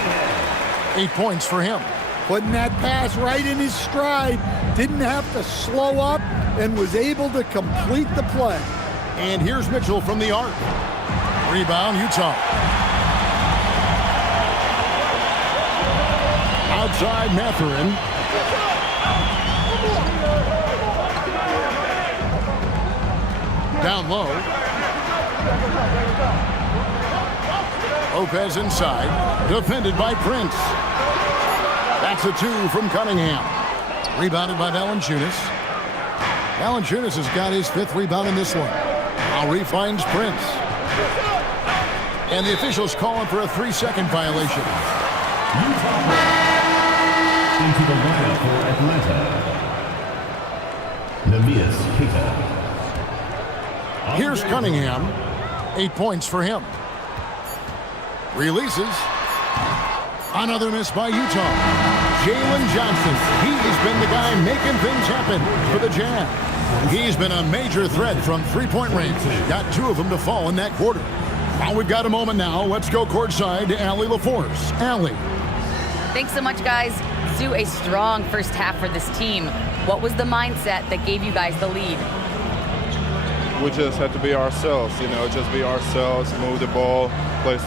8 points for him. Putting that pass right in his stride. Didn't have to slow up and was able to complete the play. And here's Mitchell from the arc. Rebound, Utah. Outside Mathurin. Down low. Lopez inside, defended by Prince. That's a 2 from Cunningham. Rebounded by Valanciunas. Valanciunas has got his 5th rebound in this one. Lowry finds Prince. And the officials calling for a 3-second violation. Into the lineup for Atlanta, Neemias Queta. Here's Cunningham. 8 points for him. Releases. Another miss by Utah. Jalen Johnson. He's been the guy making things happen for the Jazz. He's been a major threat from 3-point range. Got 2 of them to fall in that quarter. Well, we've got a moment now. Let's go courtside to Allie LaForce. Allie. Thanks so much, guys. Sue, a strong first half for this team. What was the mindset that gave you guys the lead? We just have to be ourselves, just be ourselves, move the ball, play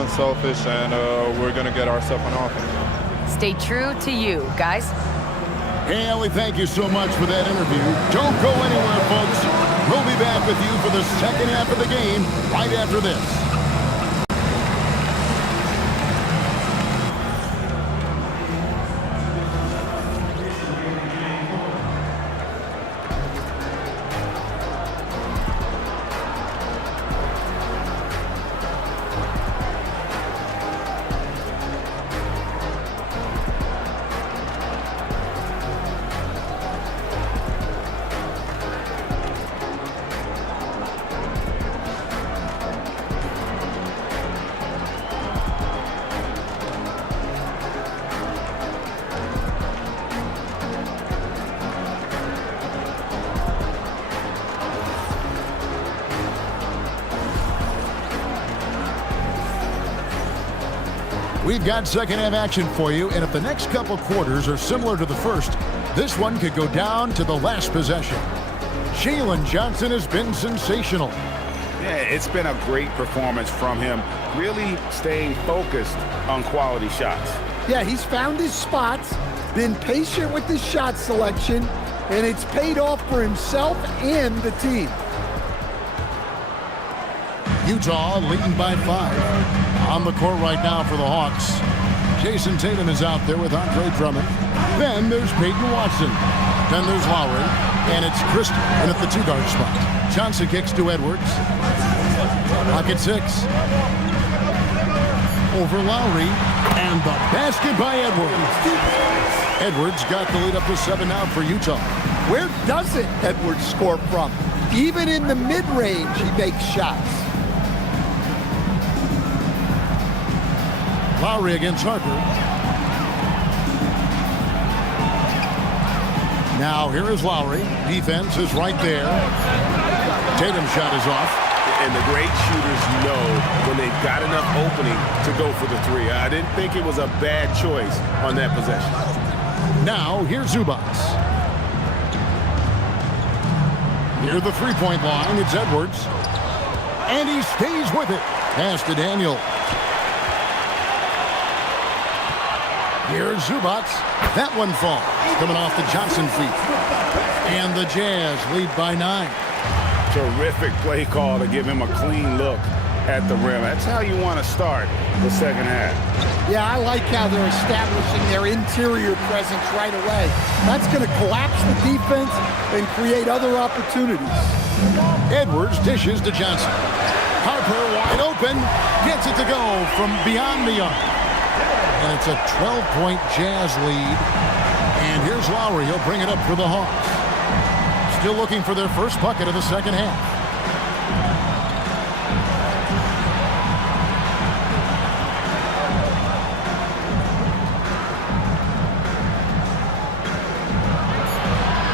unselfish, and we're going to get ourselves on offense. Stay true to you, guys. Hey, Allie, thank you so much for that interview. Don't go anywhere, folks. We'll be back with you for the second half of the game right after this. We've got second half action for you, and if the next couple quarters are similar to the first, this one could go down to the last possession. Jalen Johnson has been sensational. Yeah, it's been a great performance from him, really staying focused on quality shots. Yeah, he's found his spots, been patient with his shot selection, and it's paid off for himself and the team. Utah leading by 5. On the court right now for the Hawks. Jason Tatum is out there with Andre Drummond. Then there's Peyton Watson. Then there's Lowry. And it's Christie in at the 2-guard spot. Johnson kicks to Edwards. Pocket 6. Over Lowry. And the basket by Edwards. Edwards got the lead up to 7 now for Utah. Where doesn't Edwards score from? Even in the mid-range, he makes shots. Lowry against Harper. Now here is Lowry. Defense is right there. Tatum's shot is off. And the great shooters know when they've got enough opening to go for the 3. I didn't think it was a bad choice on that possession. Now here's Zubac. Near the 3-point line, it's Edwards. And he stays with it. Pass to Daniel. Here's Zubac. That one falls. Coming off the Johnson feet. And the Jazz lead by 9. Terrific play call to give him a clean look at the rim. That's how you want to start the second half. Yeah, I like how they're establishing their interior presence right away. That's going to collapse the defense and create other opportunities. Edwards dishes to Johnson. Harper wide open. Gets it to go from beyond the arc. And it's a 12-point Jazz lead. And here's Lowry. He'll bring it up for the Hawks. Still looking for their first bucket of the second half.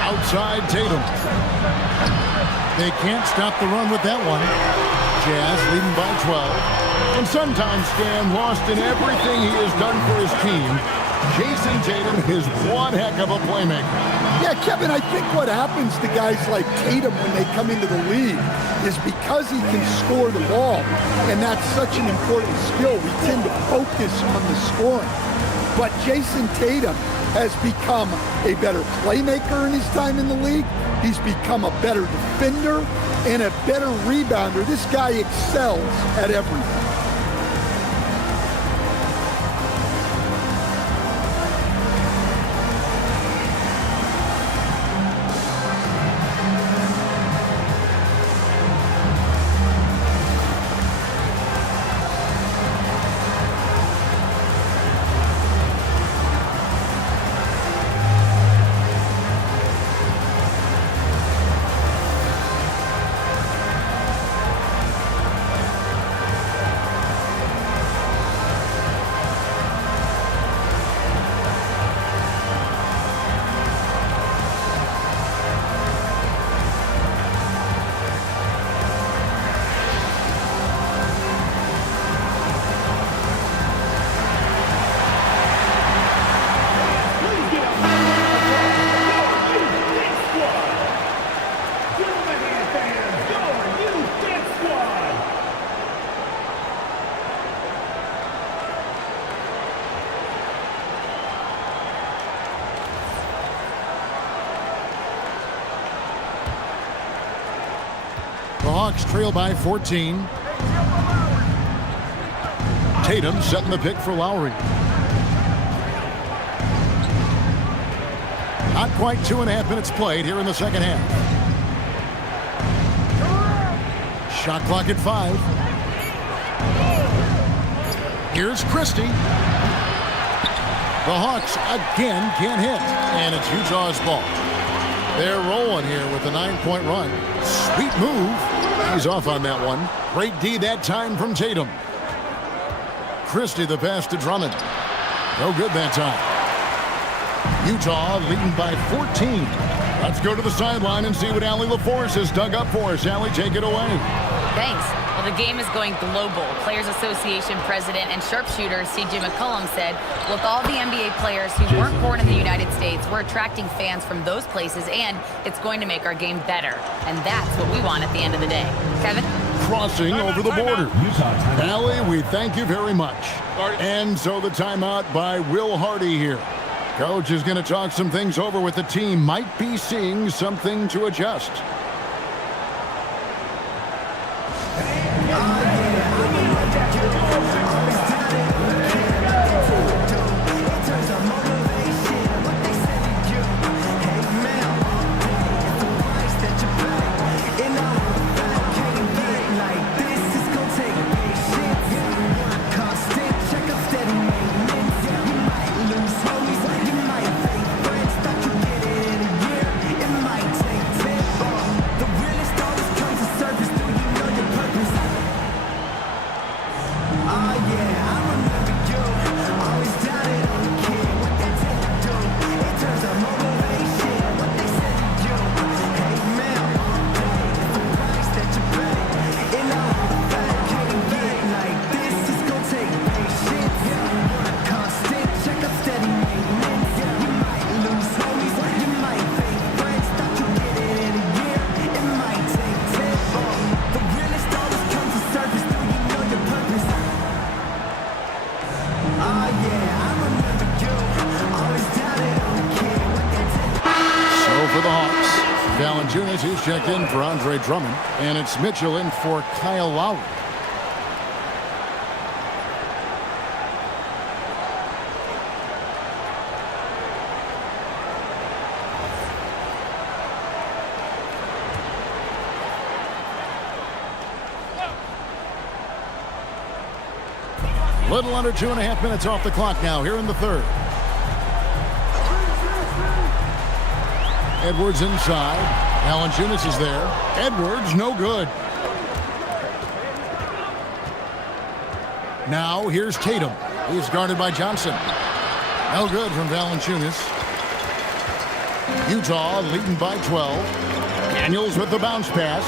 Outside Tatum. They can't stop the run with that one. Jazz leading by 12. And sometimes, Stan, lost in everything he has done for his team, Jason Tatum is one heck of a playmaker. Yeah, Kevin, I think what happens to guys like Tatum when they come into the league is because he can score the ball, and that's such an important skill, we tend to focus on the scoring. But Jason Tatum has become a better playmaker in his time in the league. He's become a better defender and a better rebounder. This guy excels at everything. Hawks trail by 14. Tatum setting the pick for Lowry. Not quite 2.5 minutes played here in the second half. Shot clock at 5. Here's Christie. The Hawks again can't hit, and it's Utah's ball. They're rolling here with a 9-point run. Sweet move. He's off on that one. Great D that time from Tatum. Christie the pass to Drummond. No good that time. Utah leading by 14. Let's go to the sideline and see what Allie LaForce has dug up for us. Allie, take it away. Thanks. Well, the game is going global. Players Association president and sharpshooter C.J. McCollum said, with all the NBA players who weren't born in the United States, we're attracting fans from those places, and it's going to make our game better. And that's what we want at the end of the day. Kevin? Crossing over the border. Allie, we thank you very much. And so the timeout by Will Hardy here. Coach is going to talk some things over with the team. Might be seeing something to adjust. He's checked in for Andre Drummond, and it's Mitchell in for Kyle Lowry. Little under 2.5 minutes off the clock now here in the third. Edwards inside. Valanciunas is there. Edwards, no good. Now here's Tatum. He's guarded by Johnson. No good from Valanciunas. Utah leading by 12. Daniels with the bounce pass.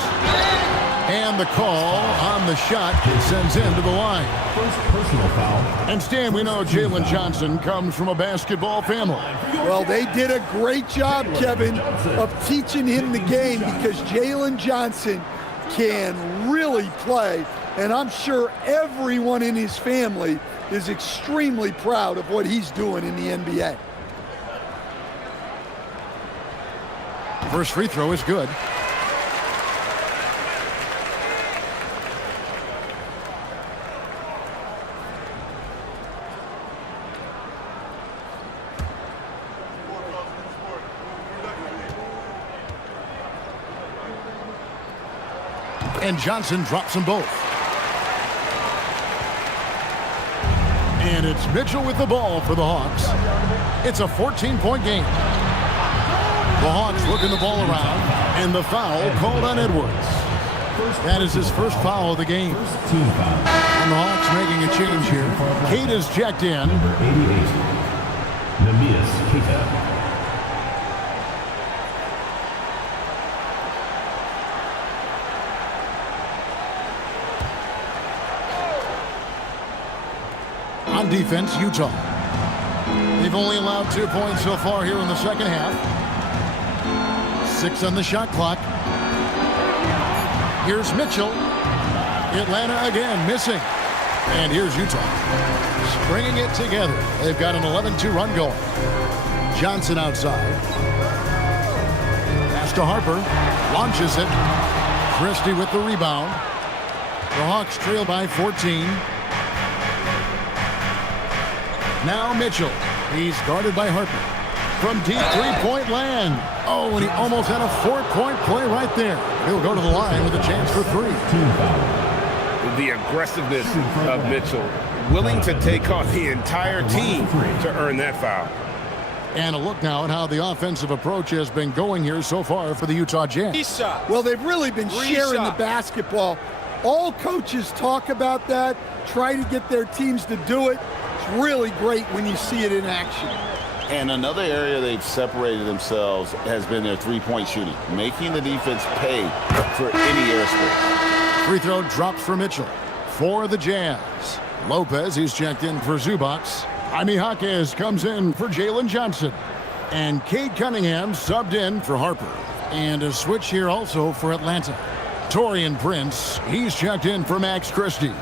And the call on the shot sends him to the line. First personal foul. And Stan, we know Jalen Johnson comes from a basketball family. Well, they did a great job, Kevin, of teaching him the game because Jalen Johnson can really play. And I'm sure everyone in his family is extremely proud of what he's doing in the NBA. First free throw is good. And Johnson drops them both. And it's Mitchell with the ball for the Hawks. It's a 14-point game. The Hawks working the ball around, and the foul called on Edwards. That is his first foul of the game. And the Hawks making a change here. Kate is checked in. Number 88, Neemias Queta. On defense, Utah. They've only allowed 2 points so far here in the second half. 6 on the shot clock. Here's Mitchell. Atlanta again missing. And here's Utah. Stringing it together. They've got an 11-2 run going. Johnson outside. Pass to Harper. Launches it. Christie with the rebound. The Hawks trail by 14. Now Mitchell. He's guarded by Harper. From deep three-point land. Oh, and he almost had a 4-point play right there. He'll go to the line with a chance for 3. The aggressiveness of Mitchell, willing to take on the entire team to earn that foul. And a look now at how the offensive approach has been going here so far for the Utah Jazz. Well, they've really been sharing the basketball. All coaches talk about that, try to get their teams to do it. It's really great when you see it in action. And another area they've separated themselves has been their three-point shooting, making the defense pay for any airspace. Free throw drops for Mitchell. For the Jazz. Lopez, he's checked in for Zubac. Jaime Jaquez comes in for Jalen Johnson. And Cade Cunningham subbed in for Harper. And a switch here also for Atlanta. Taurean Prince, he's checked in for Max Christie.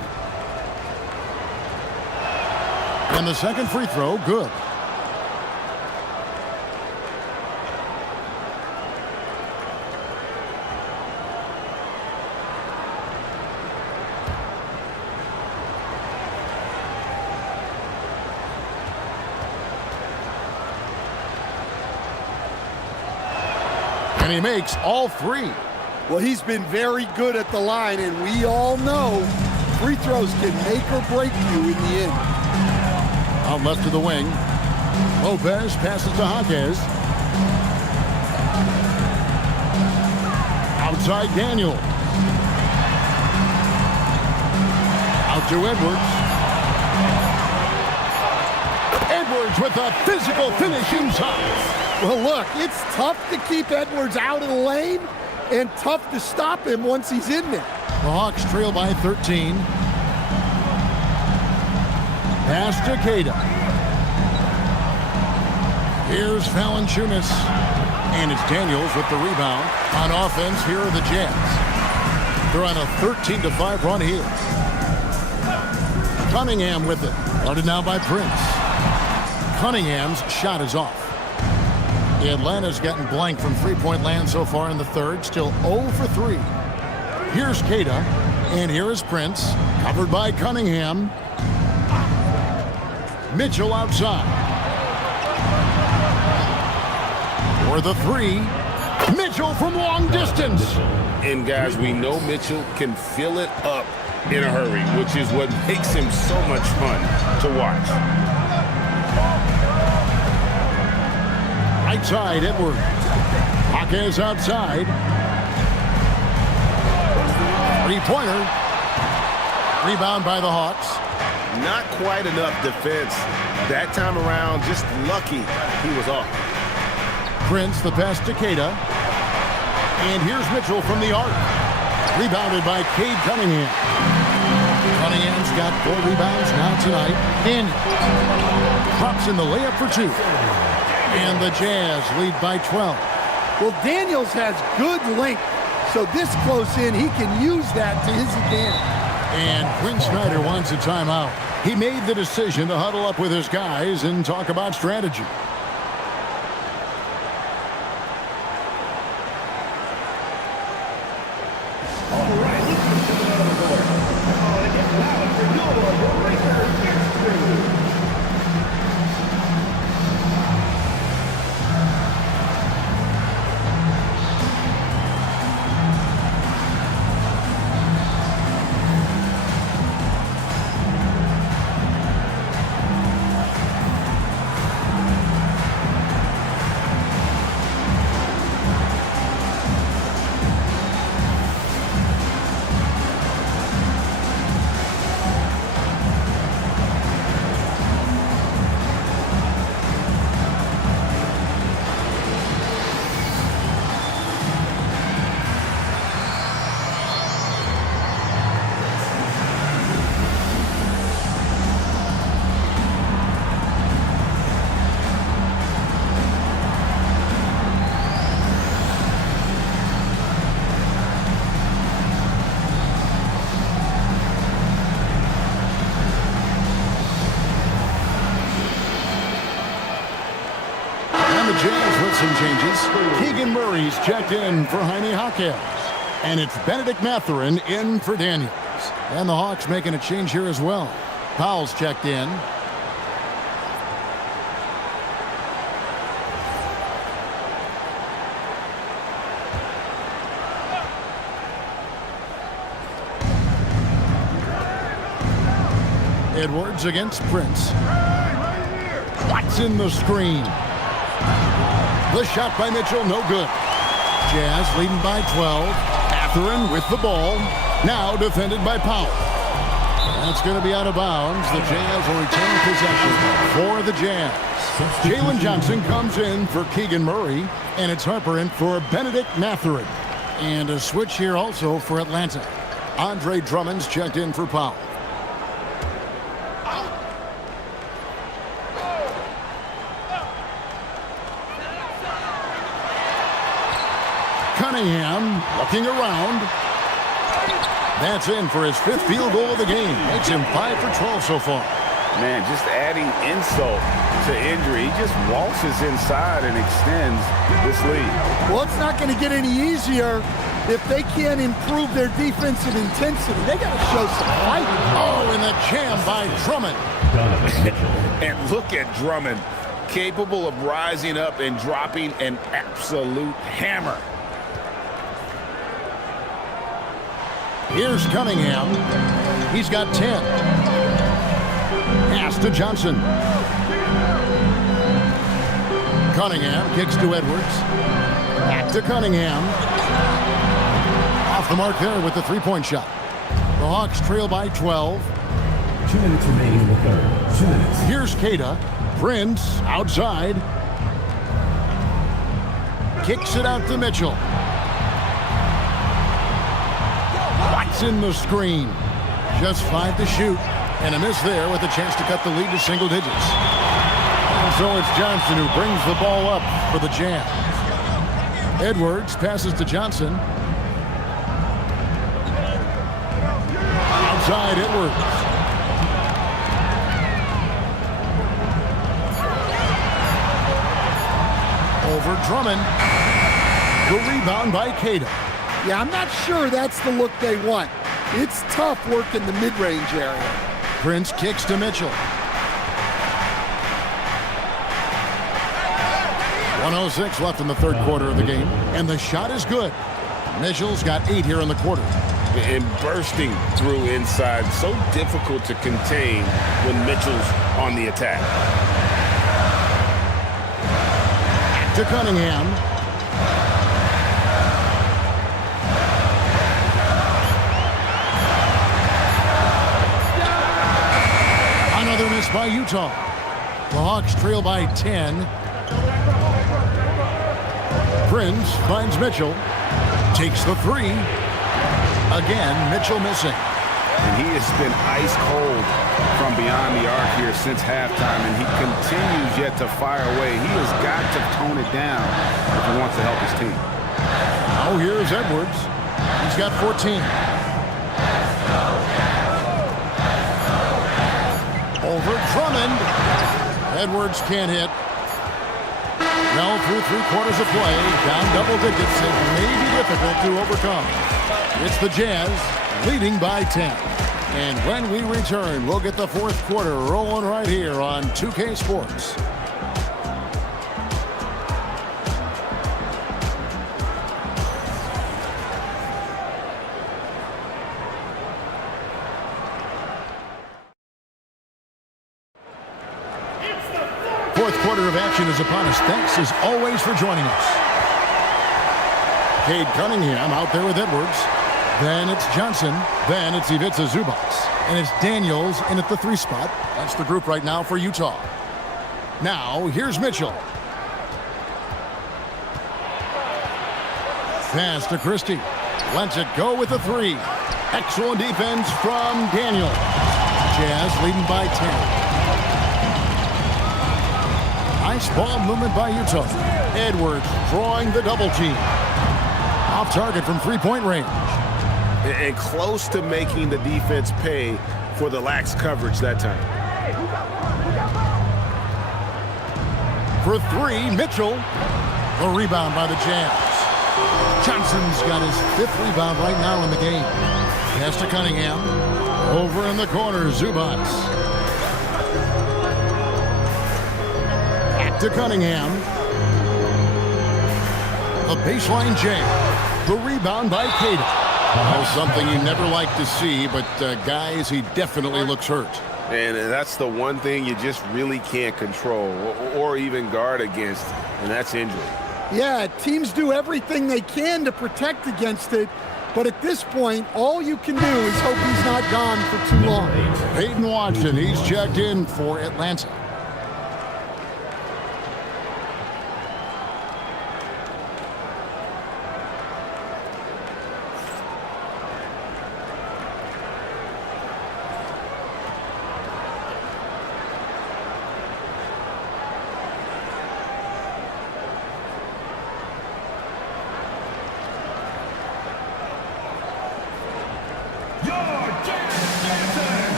And the second free throw, good. And he makes all 3. Well, he's been very good at the line, and we all know free throws can make or break you in the end. Out left to the wing. Lopez passes to Jaquez. Outside Daniel. Out to Edwards. Edwards with a physical finish inside. Well, look, it's tough to keep Edwards out of the lane and tough to stop him once he's in there. The Hawks trail by 13. Pass to Queta. Here's Valanciunas. And it's Daniels with the rebound. On offense, here are the Jazz. They're on a 13-5 run here. Cunningham with it. Guarded now by Prince. Cunningham's shot is off. Atlanta's gotten blank from three-point land so far in the third. Still 0 for 3. Here's Queta. And here is Prince. Covered by Cunningham. Mitchell outside. For the 3. Mitchell from long distance. And guys, we know Mitchell can fill it up in a hurry, which is what makes him so much fun to watch. Right side, Edwards. Jaquez outside. Three-pointer. Rebound by the Hawks. Not quite enough defense that time around. Just lucky he was off. Prince, the pass to Queta. And here's Mitchell from the arc. Rebounded by Cade Cunningham. Cunningham's got 4 rebounds now tonight. And drops in the layup for 2. And the Jazz lead by 12. Well, Daniels has good length, so this close in, he can use that to his advantage. And Quinn Snyder wants a timeout. He made the decision to huddle up with his guys and talk about strategy. Jazz with some changes. Keegan Murray's checked in for Jaime Jaquez. And it's Benedict Mathurin in for Daniels. And the Hawks making a change here as well. Powell's checked in. Edwards against Prince. Watson the screen. The shot by Mitchell, no good. Jazz leading by 12. Mathurin with the ball. Now defended by Powell. That's going to be out of bounds. The Jazz will retain possession for the Jazz. Jalen Johnson comes in for Keegan Murray, and it's Harper in for Benedict Mathurin. And a switch here also for Atlanta. Andre Drummond's checked in for Powell. Cunningham looking around. That's in for his 5th field goal of the game. Makes him 5 for 12 so far. Man, just adding insult to injury. He just waltzes inside and extends this lead. Well, it's not going to get any easier if they can't improve their defensive intensity. They got to show some fight. Oh, and the jam by Drummond. And look at Drummond, capable of rising up and dropping an absolute hammer. Here's Cunningham. He's got 10. Pass to Johnson. Cunningham kicks to Edwards. Back to Cunningham. Off the mark there with the three-point shot. The Hawks trail by 12. 2 minutes remaining in the third. 2 minutes. Here's Queta. Prince outside. Kicks it out to Mitchell. In the screen. Just 5 to shoot. And a miss there with a chance to cut the lead to single digits. And so it's Johnson who brings the ball up for the Jazz. Edwards passes to Johnson. Outside Edwards. Over Drummond. The rebound by Queta. Yeah, I'm not sure that's the look they want. It's tough work in the mid-range area. Prince kicks to Mitchell. 1:06 left in the third quarter of the game, and the shot is good. Mitchell's got 8 here in the quarter. And bursting through inside, so difficult to contain when Mitchell's on the attack. To Cunningham. Another miss by Utah. The Hawks trail by 10. Prince finds Mitchell. Takes the 3. Again, Mitchell missing. And he has been ice cold from beyond the arc here since halftime, and he continues yet to fire away. He has got to tone it down if he wants to help his team. Now here's Edwards. He's got 14. Over Drummond. Edwards can't hit. Now through 3/4 of play, down double digits, it may be difficult to overcome. It's the Jazz leading by 10. And when we return, we'll get the fourth quarter rolling right here on 2K Sports. Fourth quarter of action is upon us. Thanks as always for joining us. Cade Cunningham out there with Edwards. Then it's Johnson. Then it's Ivica Zubac. And it's Daniels in at the 3 spot. That's the group right now for Utah. Now here's Mitchell. Pass to Christie. Lets it go with the 3. Excellent defense from Daniel. Jazz leading by 10. Nice ball movement by Utah. Edwards drawing the double team. Off target from 3-point range. And close to making the defense pay for the lax coverage that time. For 3, Mitchell. The rebound by the Jazz. Johnson's got his 5th rebound right now in the game. Pass to Cunningham. Over in the corner, Zubac. Back to Cunningham. The baseline jam. The rebound by Caden. Oh, something you never like to see, but guys, he definitely looks hurt. And that's the one thing you just really can't control or even guard against, and that's injury. Yeah, teams do everything they can to protect against it, but at this point, all you can do is hope he's not gone for too long. Peyton Watson, he's checked in for Atlanta.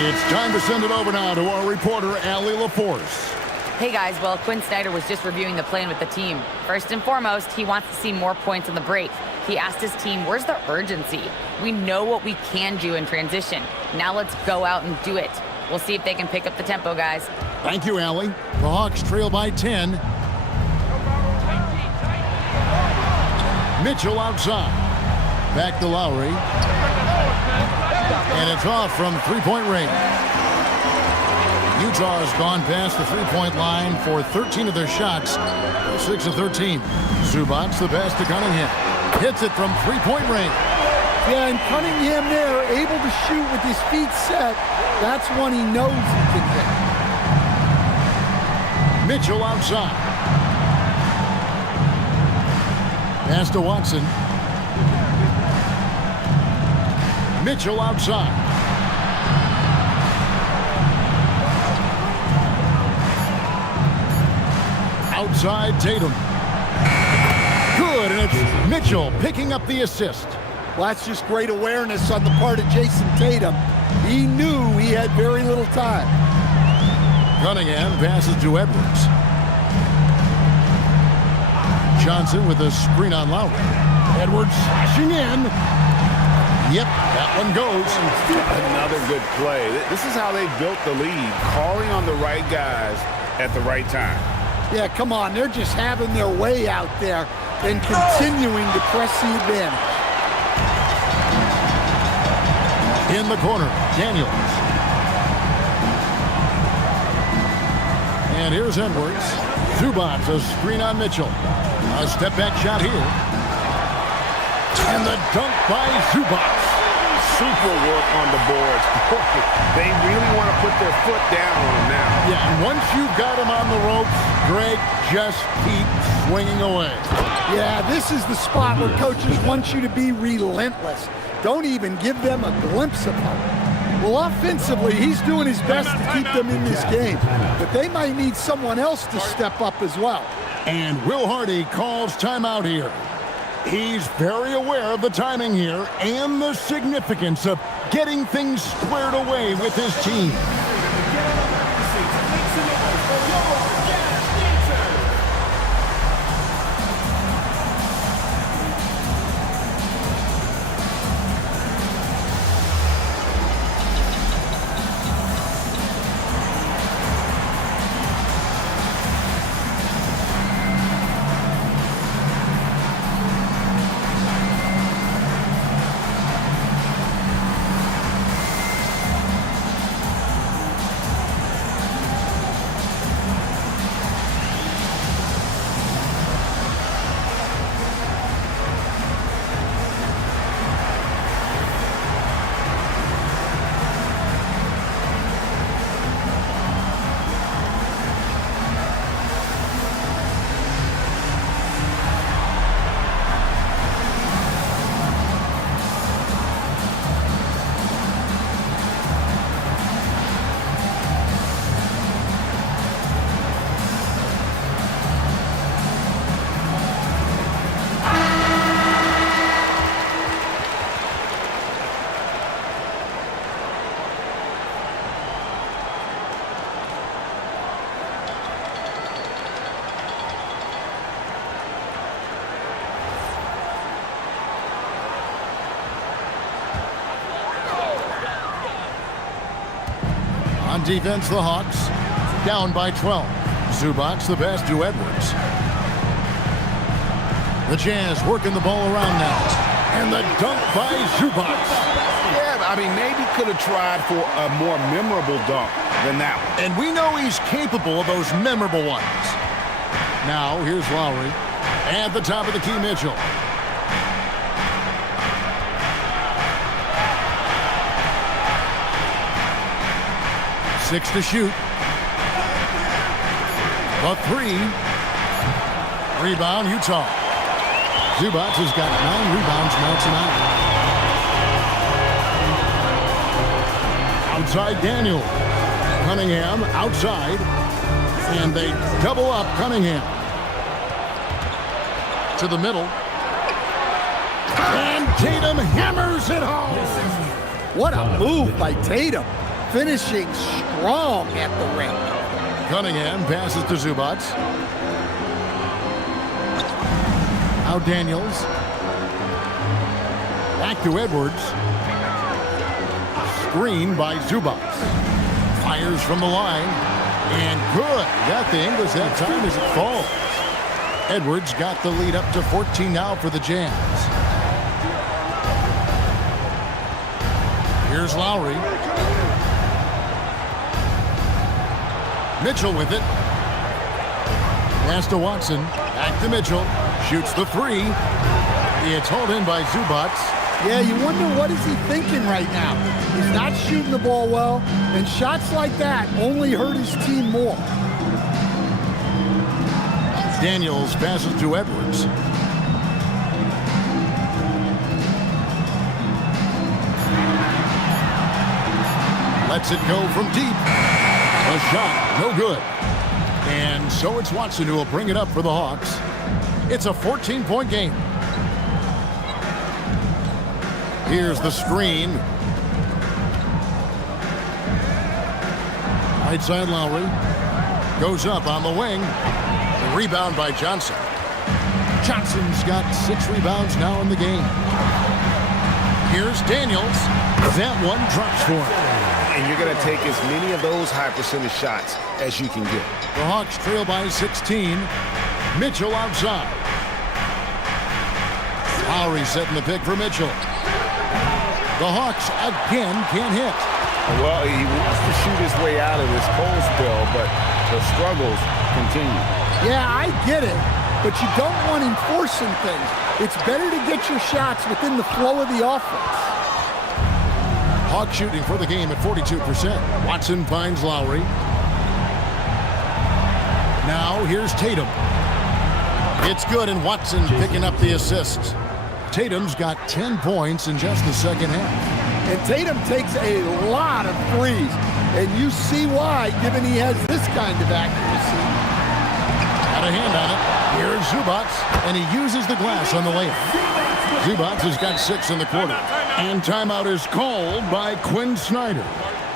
It's time to send it over now to our reporter, Allie LaForce. Hey guys, well, Quinn Snyder was just reviewing the plan with the team. First and foremost, he wants to see more points on the break. He asked his team, where's the urgency? We know what we can do in transition. Now let's go out and do it. We'll see if they can pick up the tempo, guys. Thank you, Allie. The Hawks trail by 10. Mitchell outside. Back to Lowry. And it's off from three-point range. Utah has gone past the three-point line for 13 of their shots. 6 of 13. Zubac, the pass to Cunningham. Hits it from three-point range. Yeah, and Cunningham there, able to shoot with his feet set. That's one he knows he can hit. Mitchell outside. Pass to Watson. Mitchell outside. Outside Tatum. Good, and it's Mitchell picking up the assist. Well, that's just great awareness on the part of Jason Tatum. He knew he had very little time. Cunningham passes to Edwards. Johnson with a screen on Lowry. Edwards slashing in. Yep, that one goes. Another good play. This is how they built the lead, calling on the right guys at the right time. Yeah, come on. They're just having their way out there and continuing to press the advantage. In the corner, Daniels. And here's Edwards. Zubac, a screen on Mitchell. A step-back shot here. And the dunk by Zubac. Super work on the boards. They really want to put their foot down on him now. Yeah, and once you've got him on the ropes, Greg, just keep swinging away. Yeah, this is the spot where coaches want you to be relentless. Don't even give them a glimpse of hope. Well, offensively, he's doing his best to keep them in this game, but they might need someone else to step up as well. And Will Hardy calls timeout here. He's very aware of the timing here and the significance of getting things squared away with his team. defense, the Hawks down by 12. Zubac the pass to Edwards. The Jazz working the ball around now. And the dunk by Zubac. Yeah, I mean, maybe could have tried for a more memorable dunk than that one. And we know he's capable of those memorable ones. Now, here's Lowry. At the top of the key, Mitchell. Six to shoot. The three. Rebound, Utah. Zubac has got 9 rebounds now tonight. Outside Daniel. Cunningham outside. And they double up Cunningham. To the middle. And Tatum hammers it home. What a move by Tatum. Finishing strong at the rim. Cunningham passes to Zubac. Now Daniels. Back to Edwards. Screen by Zubac. Fires from the line. And good. Got the English that time as it falls. Edwards got the lead up to 14 now for the Jazz. Here's Lowry. Mitchell with it. Pass to Watson. Back to Mitchell. Shoots the three. It's hauled in by Zubac. Yeah, you wonder what is he thinking right now. He's not shooting the ball well, and shots like that only hurt his team more. Daniels passes to Edwards. Lets it go from deep. A shot, no good. And so it's Watson who will bring it up for the Hawks. It's a 14-point game. Here's the screen. Right side Lowry. Goes up on the wing. The rebound by Johnson. Johnson's got 6 rebounds now in the game. Here's Daniels. That one drops for him. And you're going to take as many of those high percentage shots as you can get. The Hawks trail by 16. Mitchell outside. Lowry setting the pick for Mitchell. The Hawks again can't hit. Well, he wants to shoot his way out of this cold spell, but the struggles continue. Yeah, I get it, but you don't want him forcing things. It's better to get your shots within the flow of the offense. Hawks shooting for the game at 42%. Watson finds Lowry. Now here's Tatum. It's good, and Watson picking up the assist. Tatum's got 10 points in just the second half. And Tatum takes a lot of threes, and you see why, given he has this kind of accuracy. Got a hand on it. Here's Zubac, and he uses the glass on the layup. Zubac has got 6 in the quarter. And timeout is called by Quinn Snyder.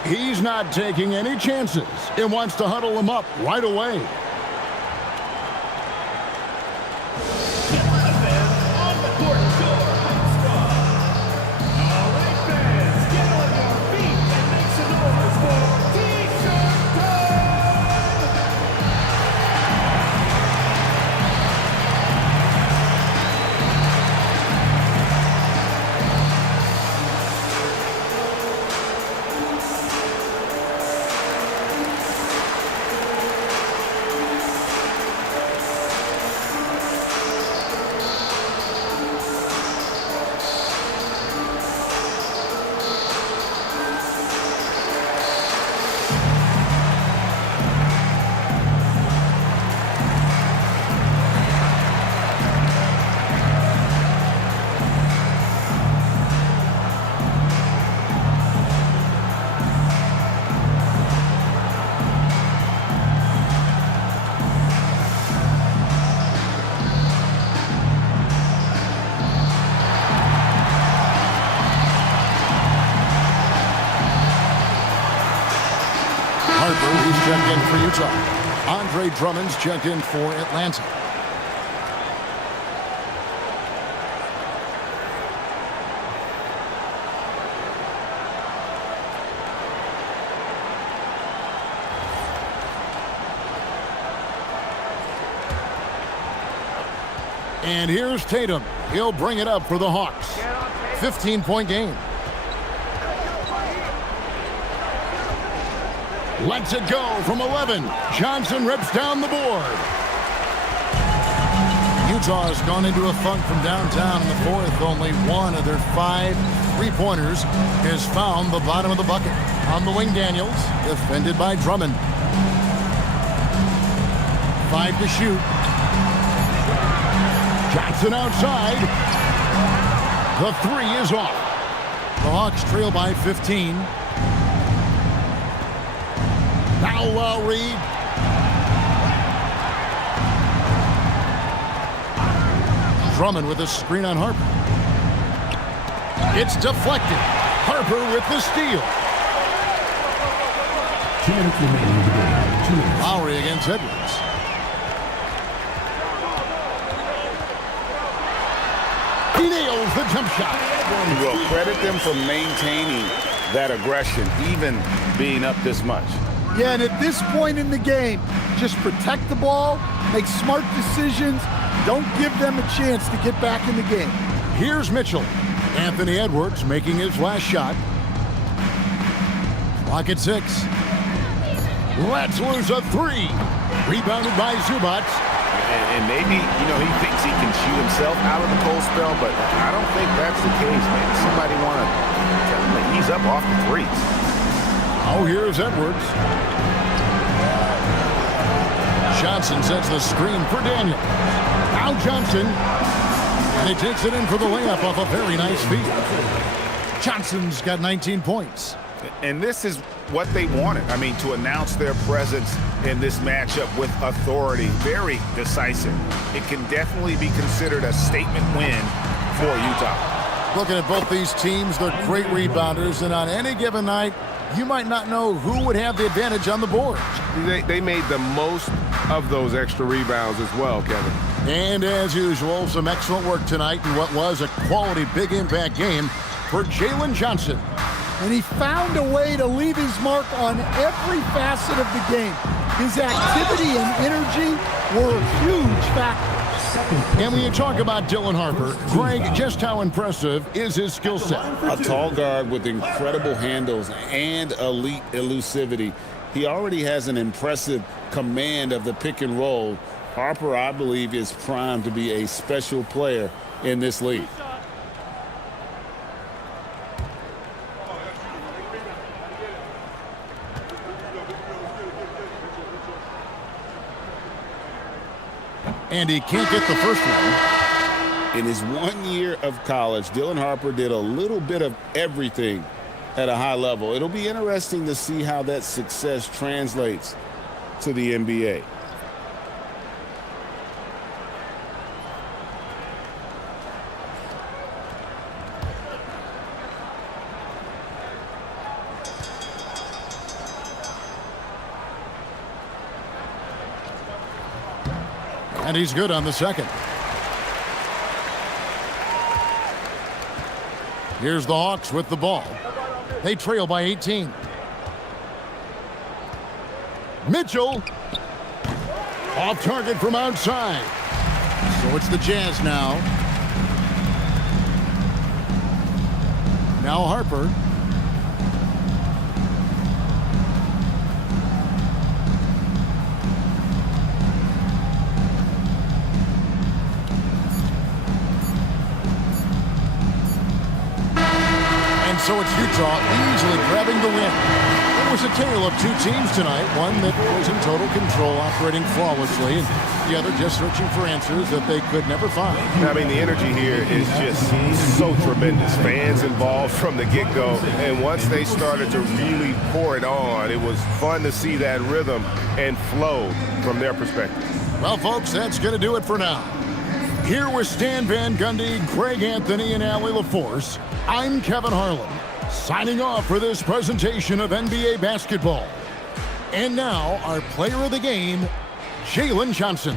He's not taking any chances and wants to huddle them up right away. He's checked in for Utah. Andre Drummond's checked in for Atlanta. And here's Tatum. He'll bring it up for the Hawks. 15-point game. Lets it go from 11. Johnson rips down the board. Utah has gone into a funk from downtown in the fourth. Only one of their 5 3-pointers has found the bottom of the bucket. On the wing, Daniels, defended by Drummond. 5 to shoot. Johnson outside. The 3 is off. The Hawks trail by 15. Now Lowry. Drummond with a screen on Harper. It's deflected. Harper with the steal. 2 minutes remaining in the game. 2 minutes. Lowry against Edwards. He nails the jump shot. Well, credit them for maintaining that aggression, even being up this much. Yeah, and at this point in the game, just protect the ball, make smart decisions, don't give them a chance to get back in the game. Here's Mitchell. Anthony Edwards making his last shot. Clock at 6. Let's lose a 3. Rebounded by Zubac. And maybe, he thinks he can shoot himself out of the cold spell, but I don't think that's the case. Maybe somebody want to tell him to ease up off the threes. Oh, here's Edwards. Johnson sets the screen for Daniel. Now Johnson. And he takes it in for the layup off a very nice feed. Johnson's got 19 points. And this is what they wanted. I mean, to announce their presence in this matchup with authority, very decisive. It can definitely be considered a statement win for Utah. Looking at both these teams, they're great rebounders, and on any given night, you might not know who would have the advantage on the board. They made the most of those extra rebounds as well, Kevin. And as usual, some excellent work tonight in what was a quality big impact game for Jalen Johnson. And he found a way to leave his mark on every facet of the game. His activity and energy were a huge factor. And when you talk about Dylan Harper, Greg, just how impressive is his skill set? A tall guard with incredible handles and elite elusivity. He already has an impressive command of the pick and roll. Harper, I believe, is primed to be a special player in this league. And he can't get the first one. In his 1 year of college, Dylan Harper did a little bit of everything at a high level. It'll be interesting to see how that success translates to the NBA. And he's good on the second. Here's the Hawks with the ball. They trail by 18. Mitchell. Off target from outside. So it's the Jazz now. Now Harper. So it's Utah easily grabbing the win. It was a tale of 2 teams tonight. One that was in total control, operating flawlessly, and the other just searching for answers that they could never find. I mean, the energy here is just so tremendous. Fans involved from the get-go, and once they started to really pour it on, it was fun to see that rhythm and flow from their perspective. Well, folks, that's going to do it for now. Here with Stan Van Gundy, Greg Anthony, and Allie LaForce, I'm Kevin Harlan, signing off for this presentation of NBA basketball. And now, our player of the game, Jalen Johnson.